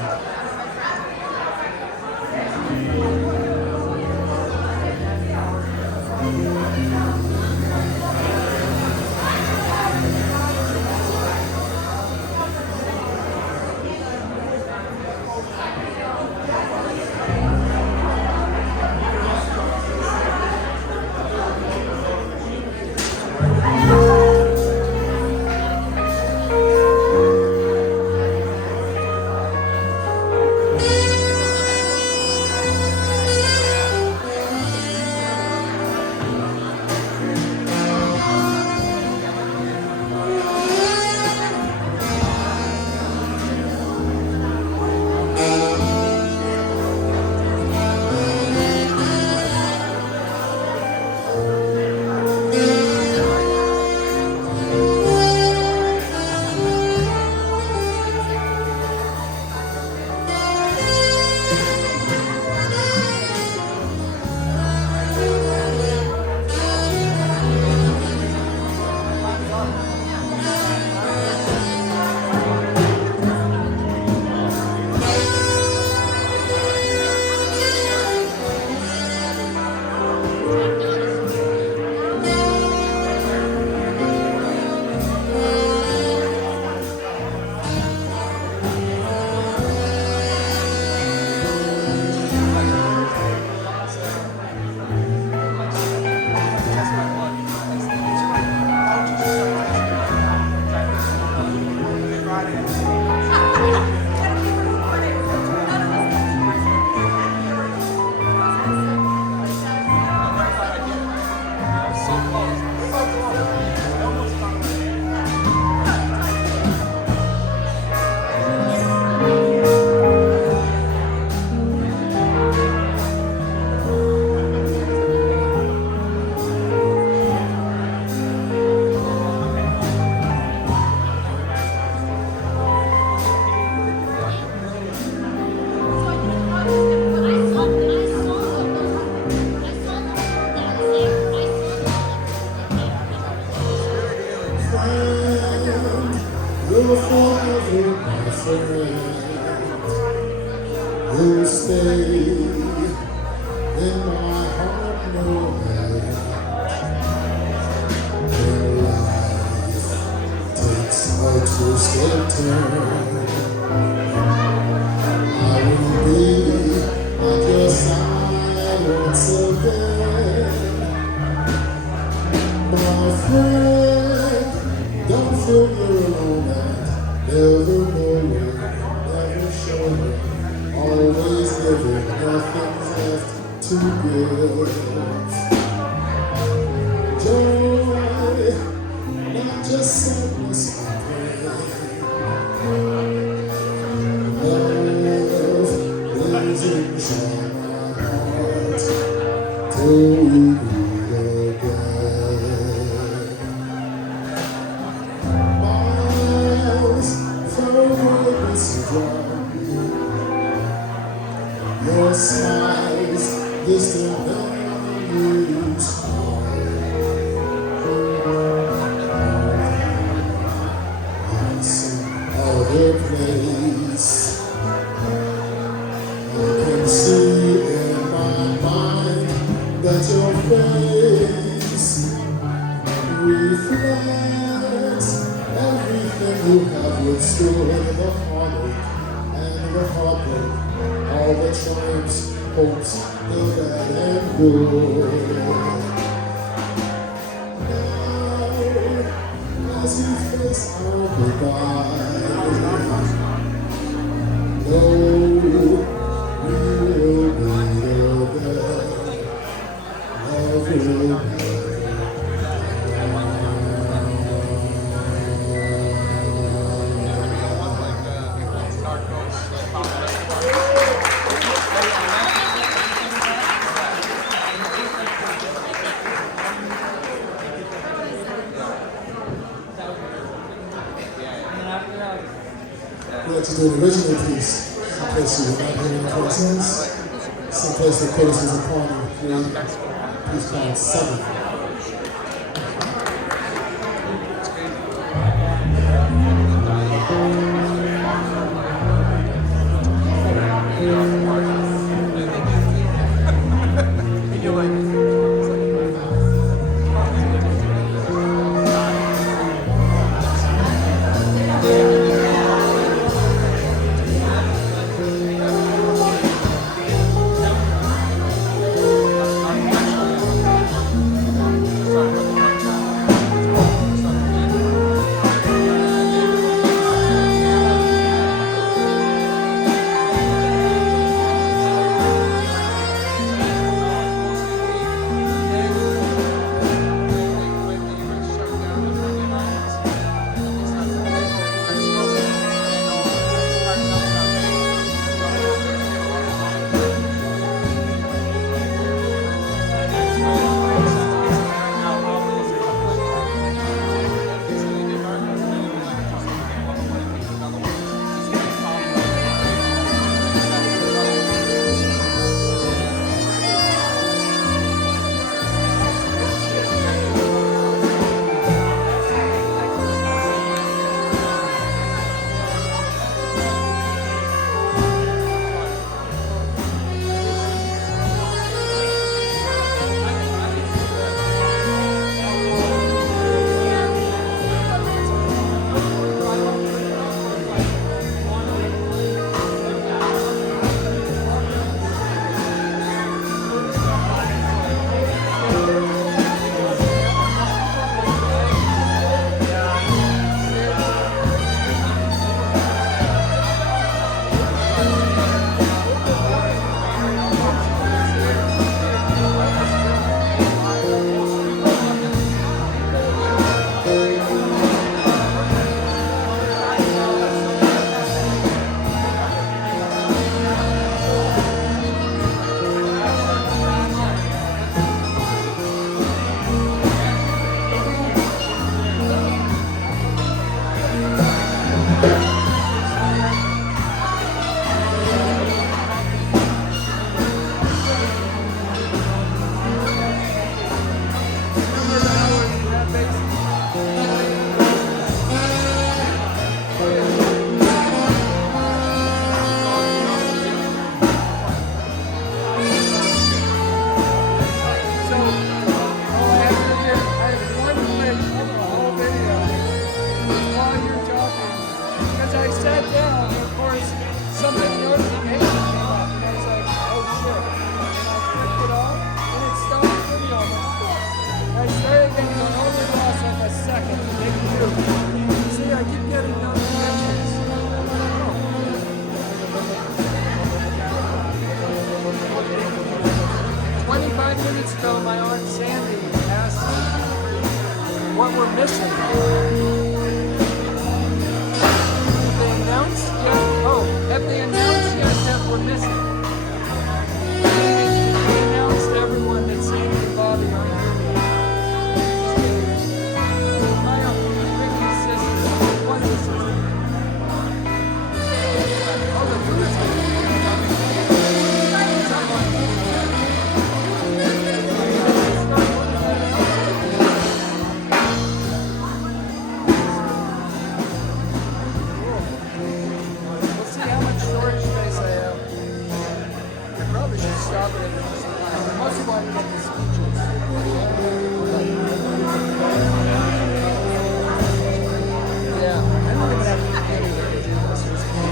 You're forever my friend. You'll stay in my heart no matter when life takes a twisted turn. I will be at your side once again, my friend. Don't feel you're alone and never knowing, never showing, always giving, nothing's left to give. Joy, not just sadness and pain. Love lives inside my heart till we meet again. Your smiles, distant memories are some other place. I can see in my mind that your face reflects everything you have withstood, the heartache and the heartbreak, all the triumphs, hopes, the red and gold. Now, as we face our goodbye, no, we will meet again. Love will be. We had to do an original piece, someplace you will not hear any choruses, someplace the chorus is a part of three, piece called Seven.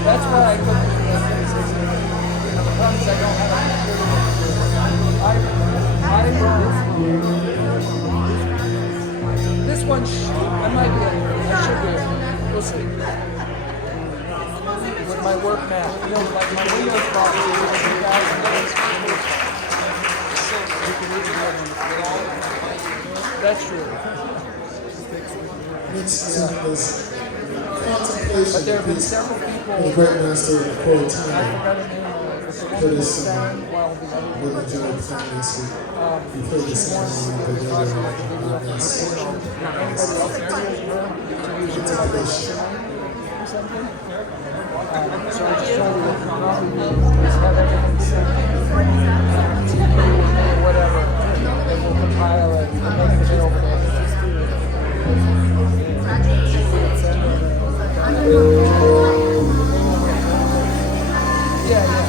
That's why I couldn't do that. The problem is I don't have a computer. bunch. I might be able to. I should be able to. We'll see. With my work map, you know, like my Windows box is $2,000. That's true. It's this contemplation But there have been piece several people. the great master of I Cortana forgot her name. put us While the other with the general families who put this on together this contemplation. So I just told her that probably just have everything sent or whatever, and we'll compile it and make it over there. Yeah.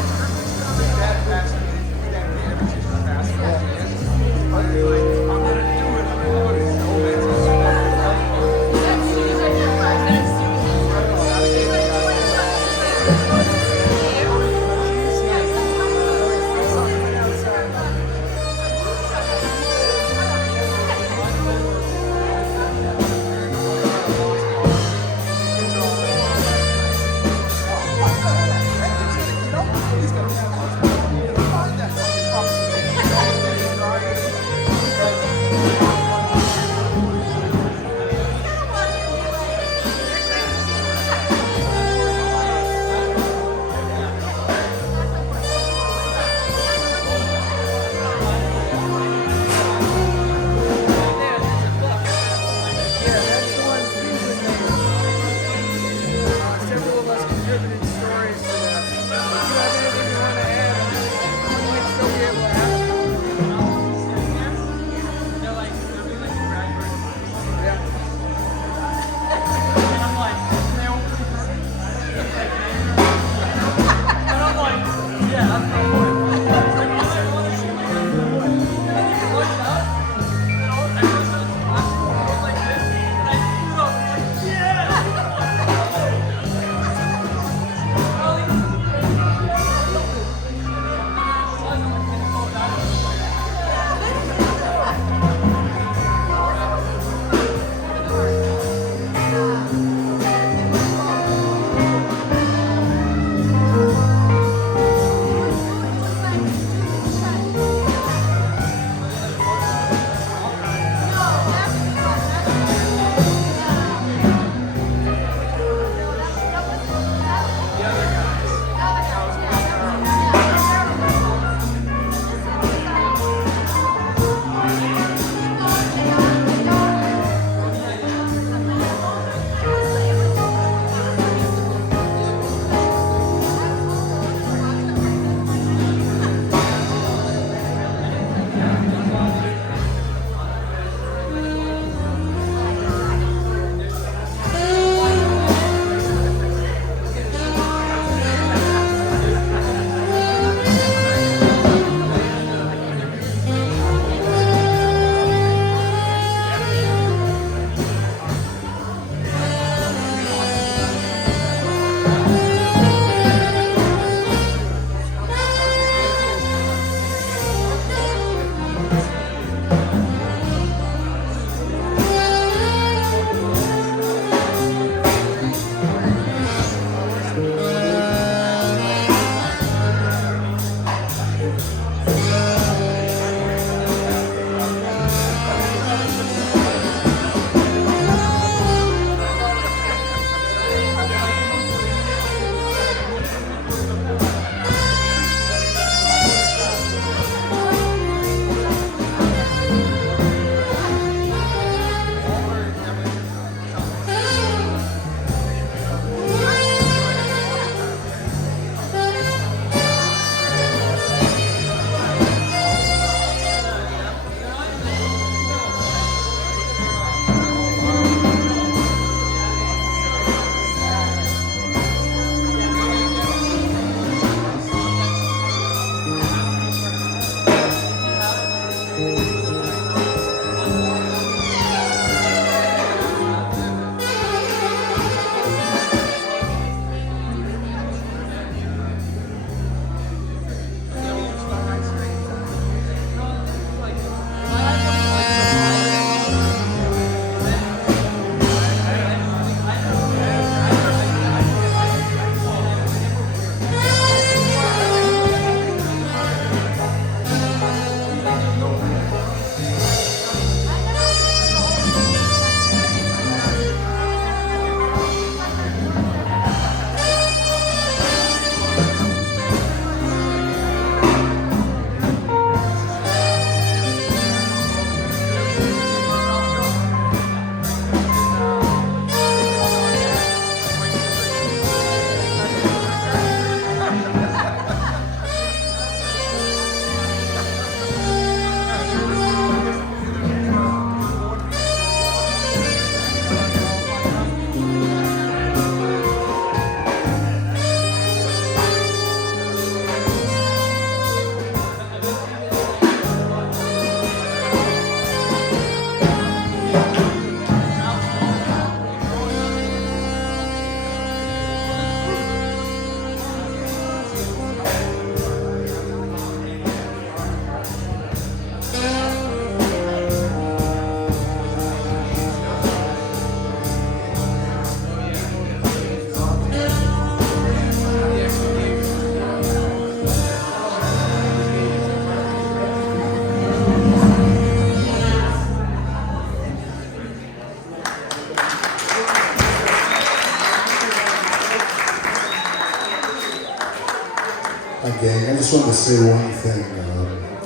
just wanted to say one thing.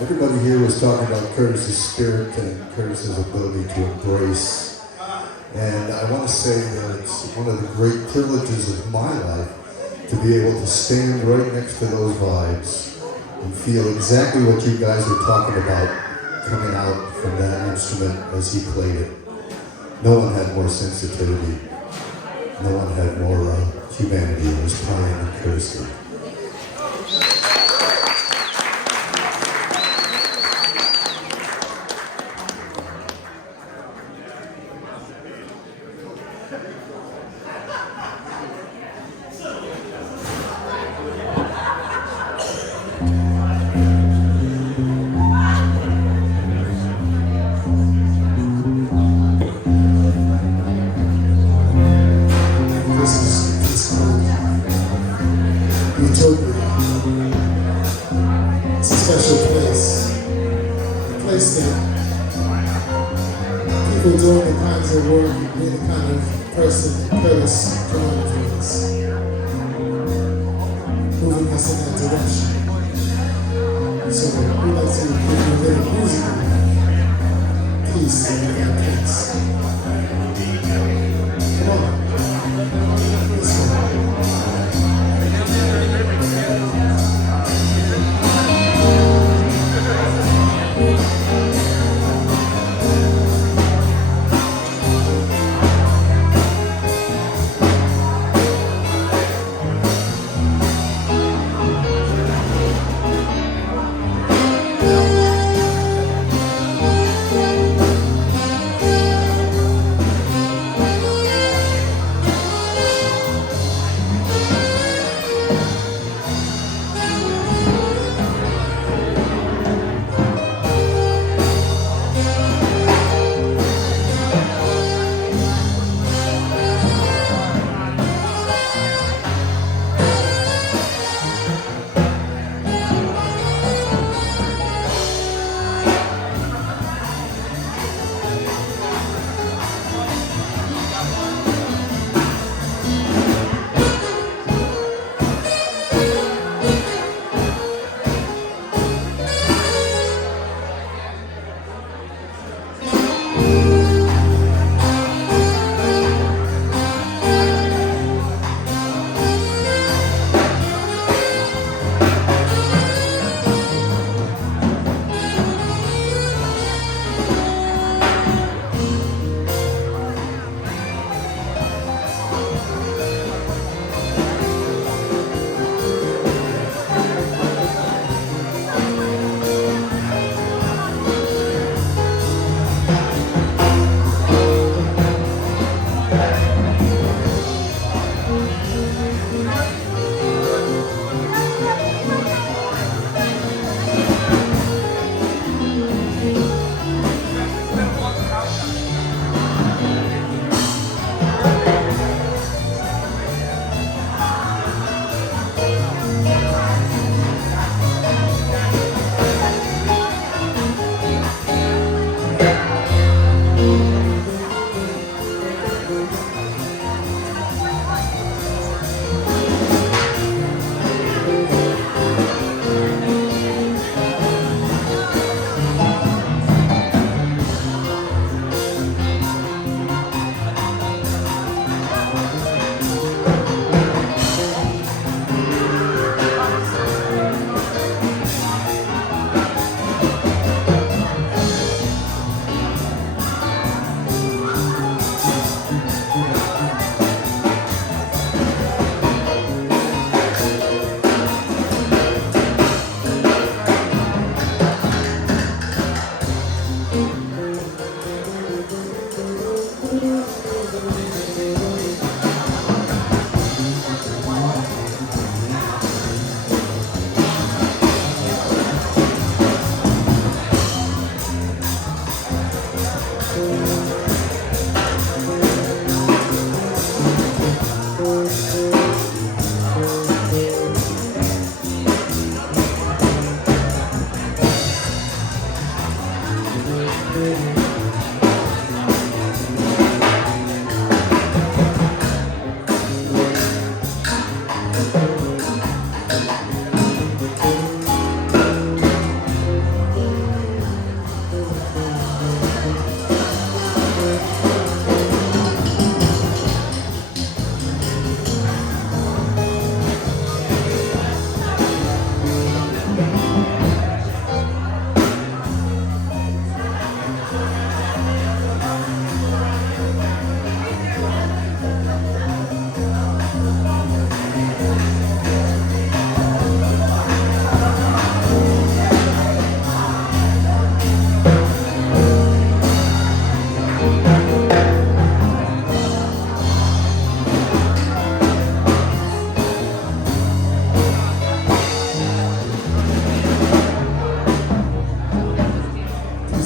Everybody here was talking about Curtis's spirit and Curtis's ability to embrace. And I want to say that it's one of the great privileges of my life to be able to stand right next to those vibes and feel exactly what you guys are talking about coming out from that instrument as he played it. No one had more sensitivity. No one had more humanity. It was Brian and Curtis. It's a special place. A place that people doing the kinds of work, being the kind of person that Curtis Jones was, moving us in that direction. So we'd like to give you a little musical piece of that piece. Come on. This one.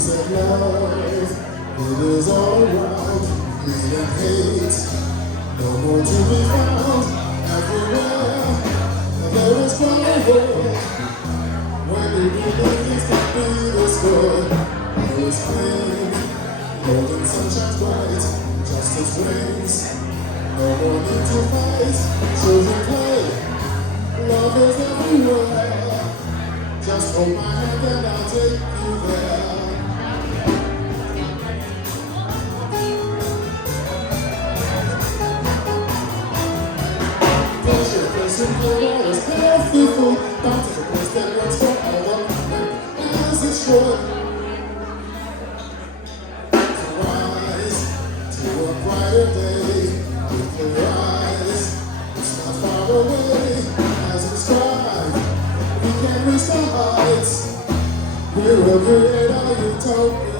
peace and love. It is all around, greed and hate. No more to be found everywhere. There is no hope. When we believe things can be this good, there is clean, golden sunshine bright, justice reigns. No more need to fight, children play. Love is everywhere. Just hold my hand and I'll take you there. Pleasure, person, good, is healthy food. Bountiful place that works for all of men, as it should. To rise to a brighter day with your eyes. It's not far away as we strive. We can reach the heights. We will create our utopia.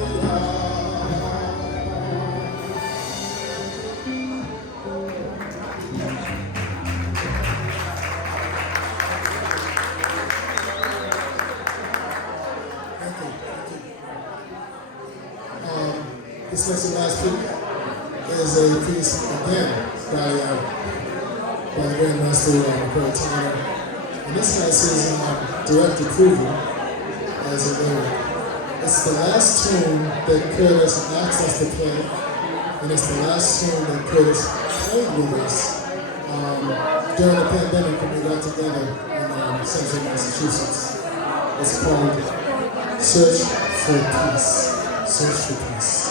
This next and last piece is a piece again by the Grandmaster Puritano. And this piece is direct approval as a lyric. It's the last tune that Curtis asked us to play, and it's the last tune that Curtis played with us during the pandemic when we got together in central Massachusetts. It's called Search for Peace. Search for Peace.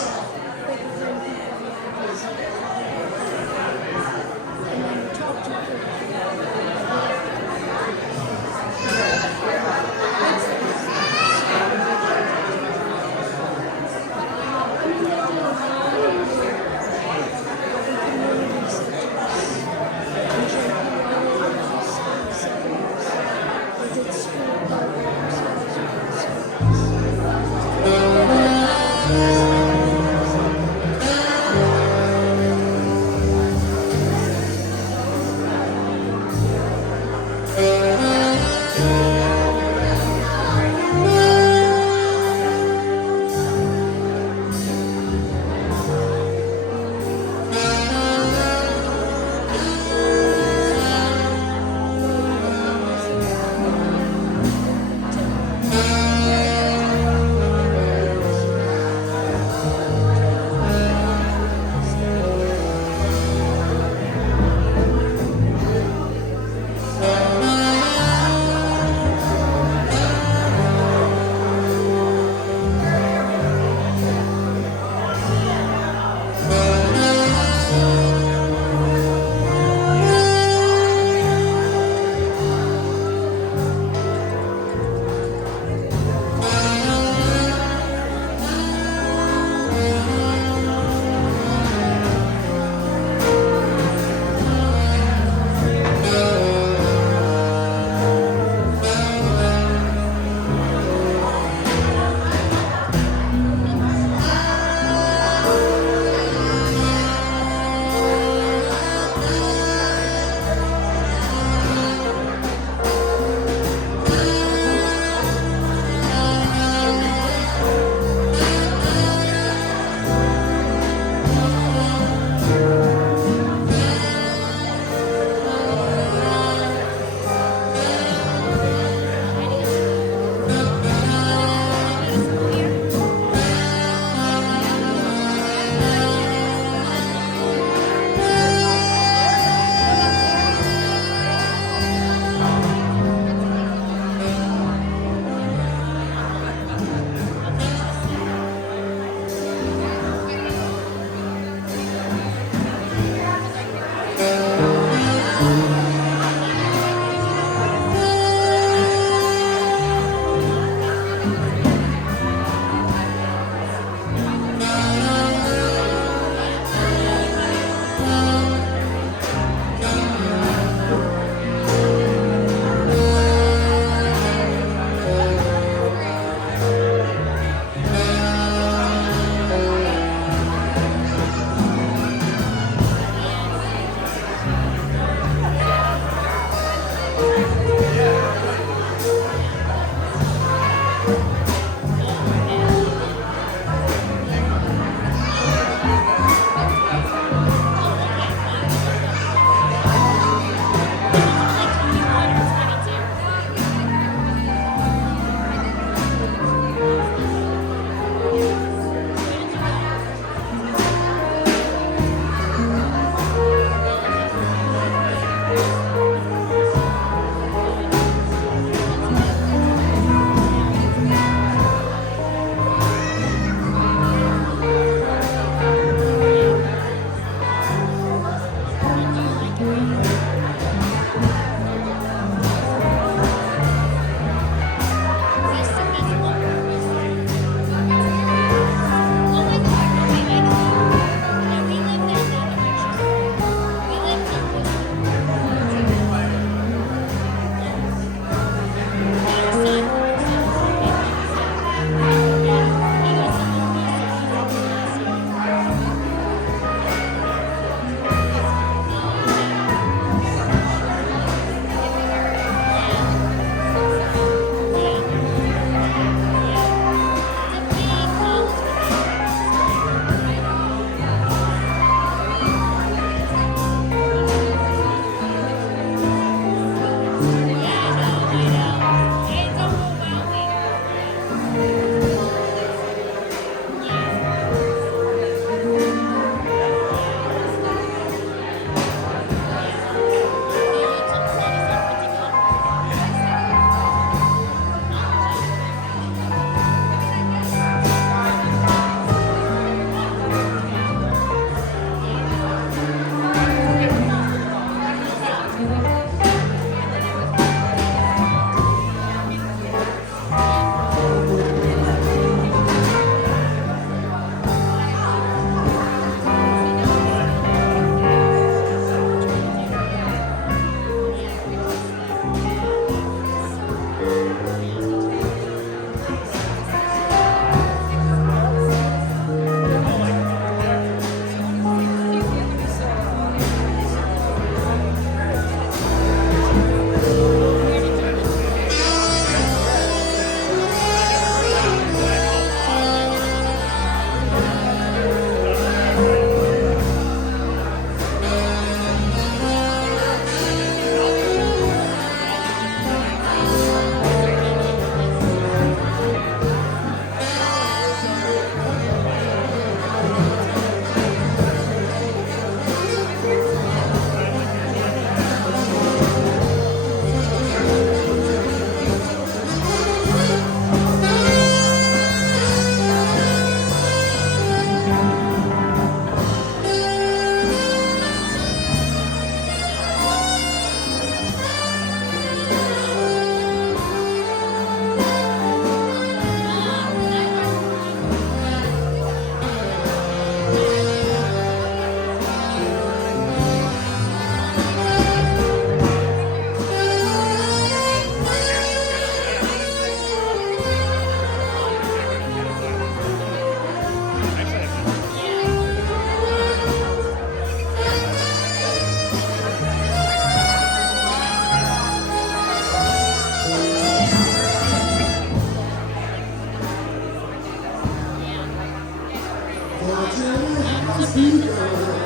but your has begun.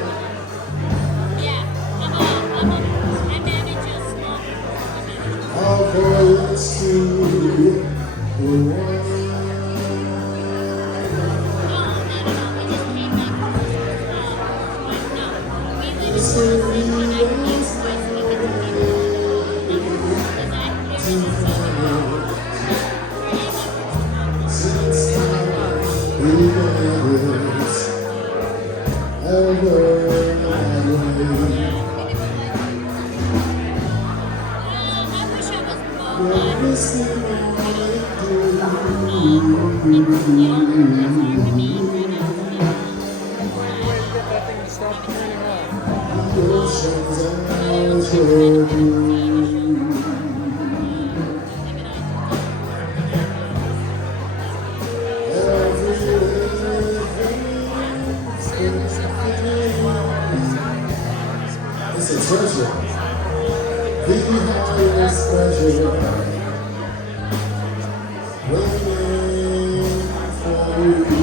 I manage a small Our voice to the one. It's a treasure, the highest pleasure, waiting for you.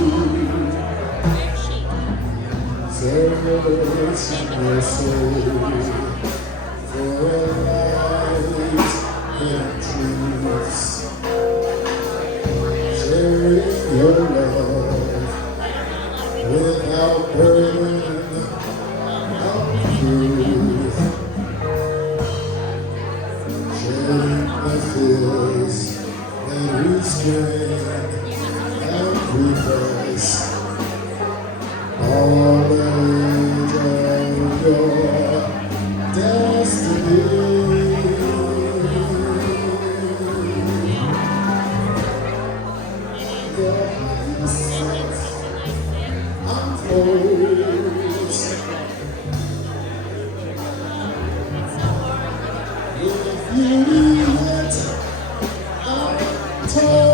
Searching your soul for a light and truth. Sharing your love without burden of truth. Sharing the fears that restrain every voice. All age of your destiny. Your highest sense unfolds. With beauty yet untold.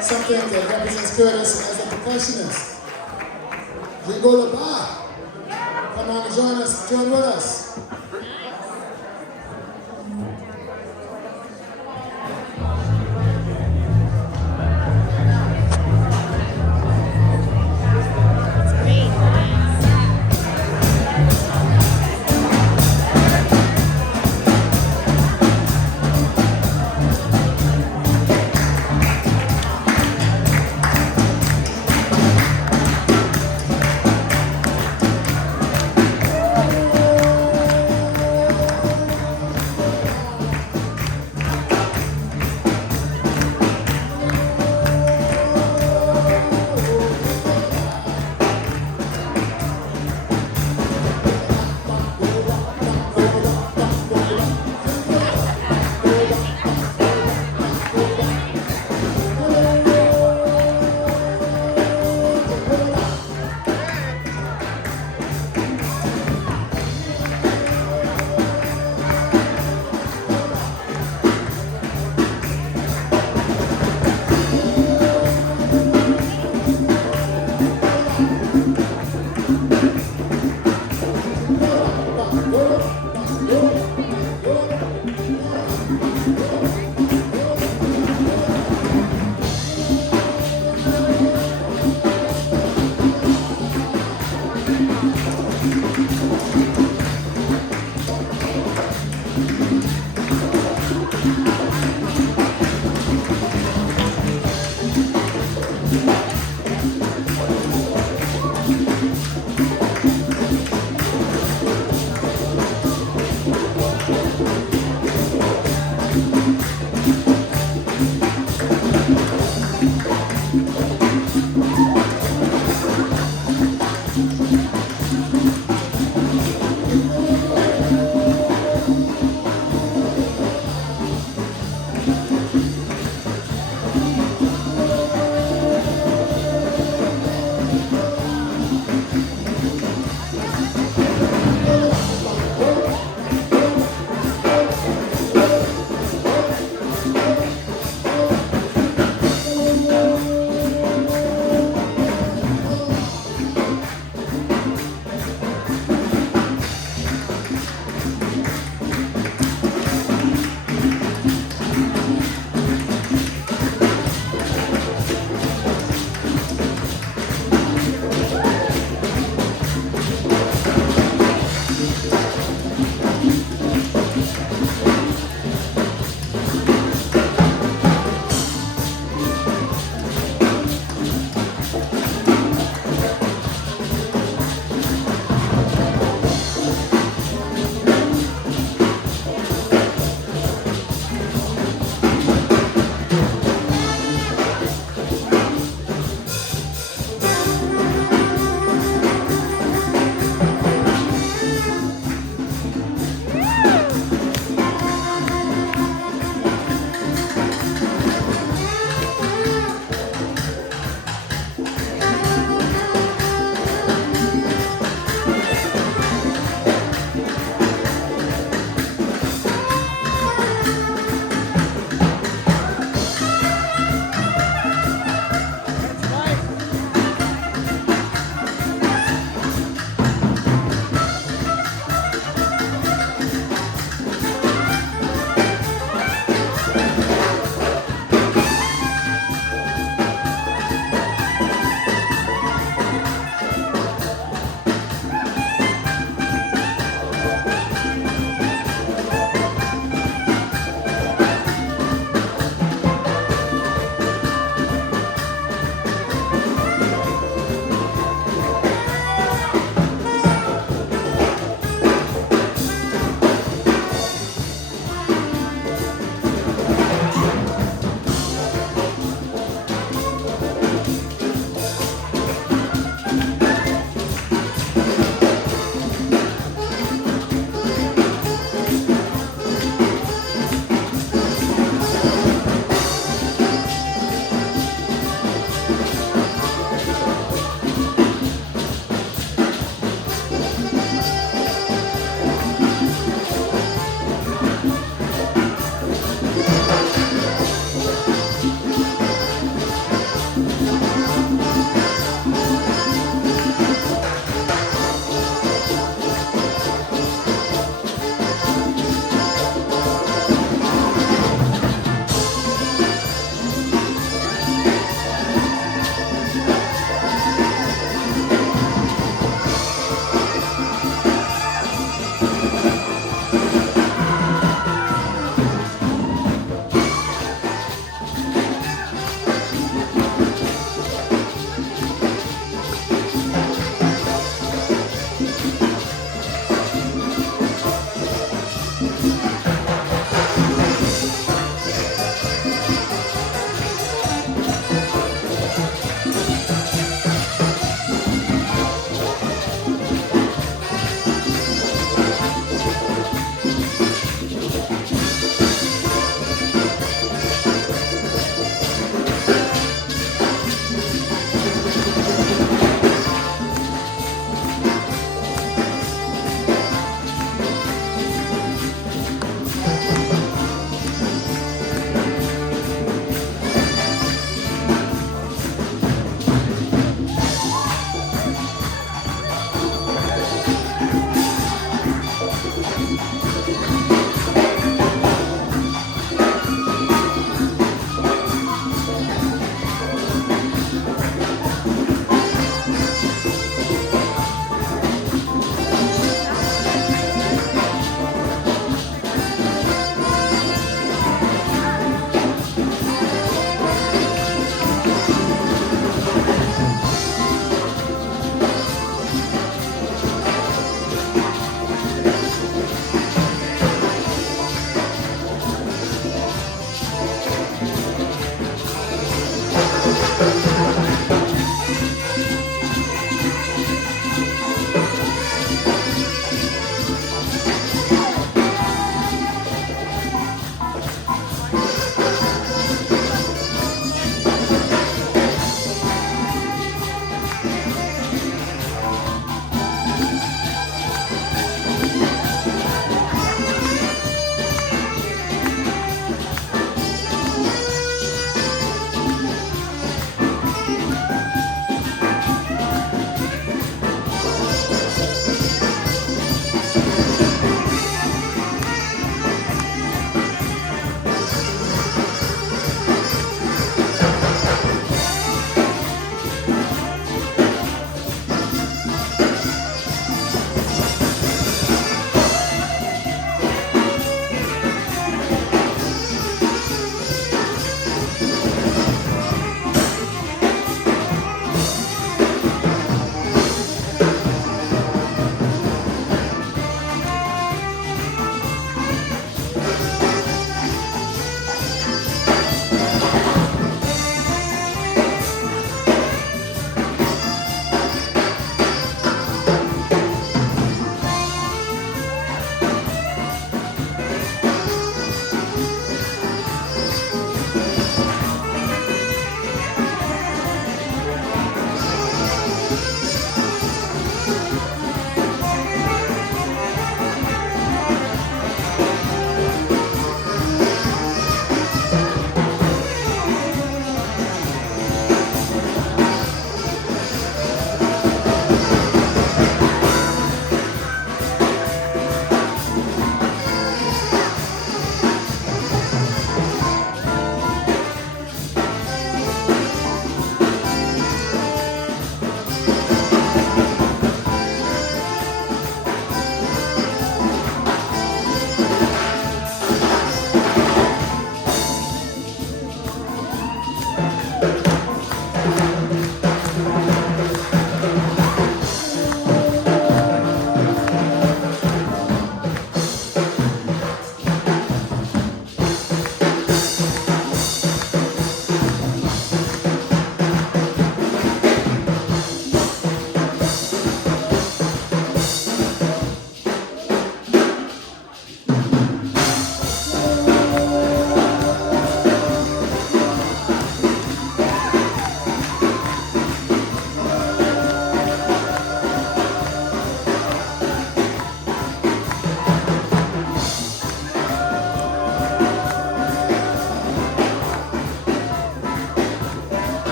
Something that represents Curtis as a percussionist. Jingle the bar. Come on and join with us.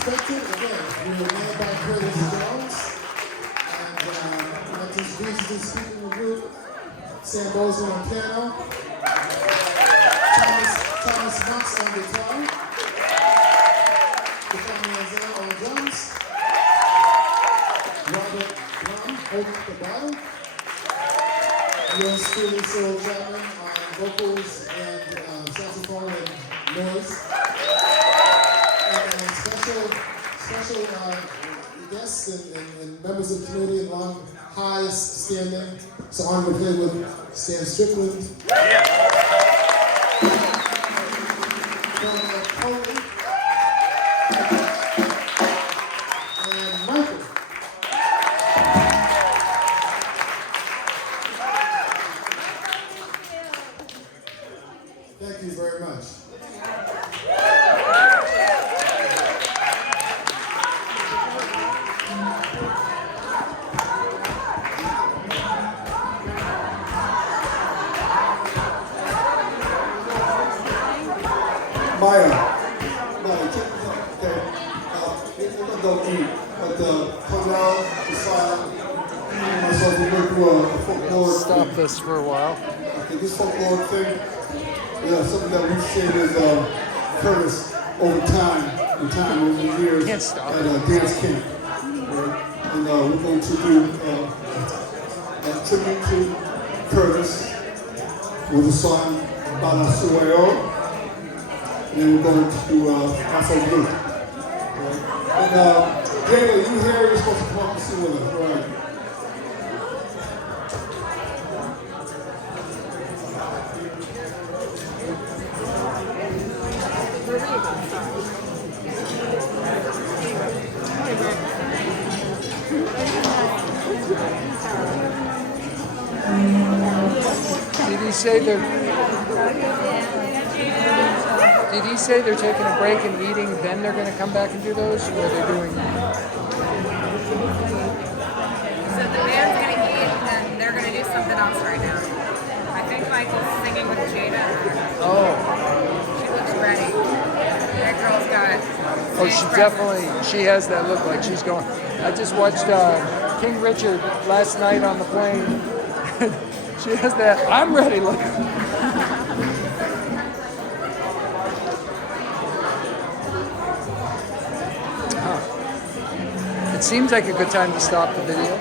Unexpected. Again, we were led by Curtis Jones. And I'd like to introduce this speaker in the group, Sam Bozeman on piano, Thomas Monks on guitar, Stefan Manzel on drums, Robert Blum holding the bottom, yours truly, Cyril Chapman on vocals and saxophone and noise. And special guests and members of the committee and long highest standing. It's an honor to play with Stan Strickland. Coley. And Michael. Thank you very much. Maya, check this out, okay? We're gonna go eat, but for now, decide me and myself, we're gonna do a folklore Stop thing. this for a while. Okay, this folklore thing, something that we've seen is Curtis over time, over the years Can't stop at dance camp. Right? And we're going to do a tribute to Curtis with a song Balasueo. And then we're going to Afro Blue. Right? And Daniel, you here, you're supposed to come up and sing with us, right? Did he say they're taking a break and eating, then they're going to come back and do those? Or are they doing? So the band's going to eat, and they're going to do something else right now. I think Michael's singing with Jada. Oh. She looks ready. That girl's got. Oh, she definitely, she has that look like she's going. I just watched King Richard last night on the plane. She has that, I'm ready look. It seems like a good time to stop the video.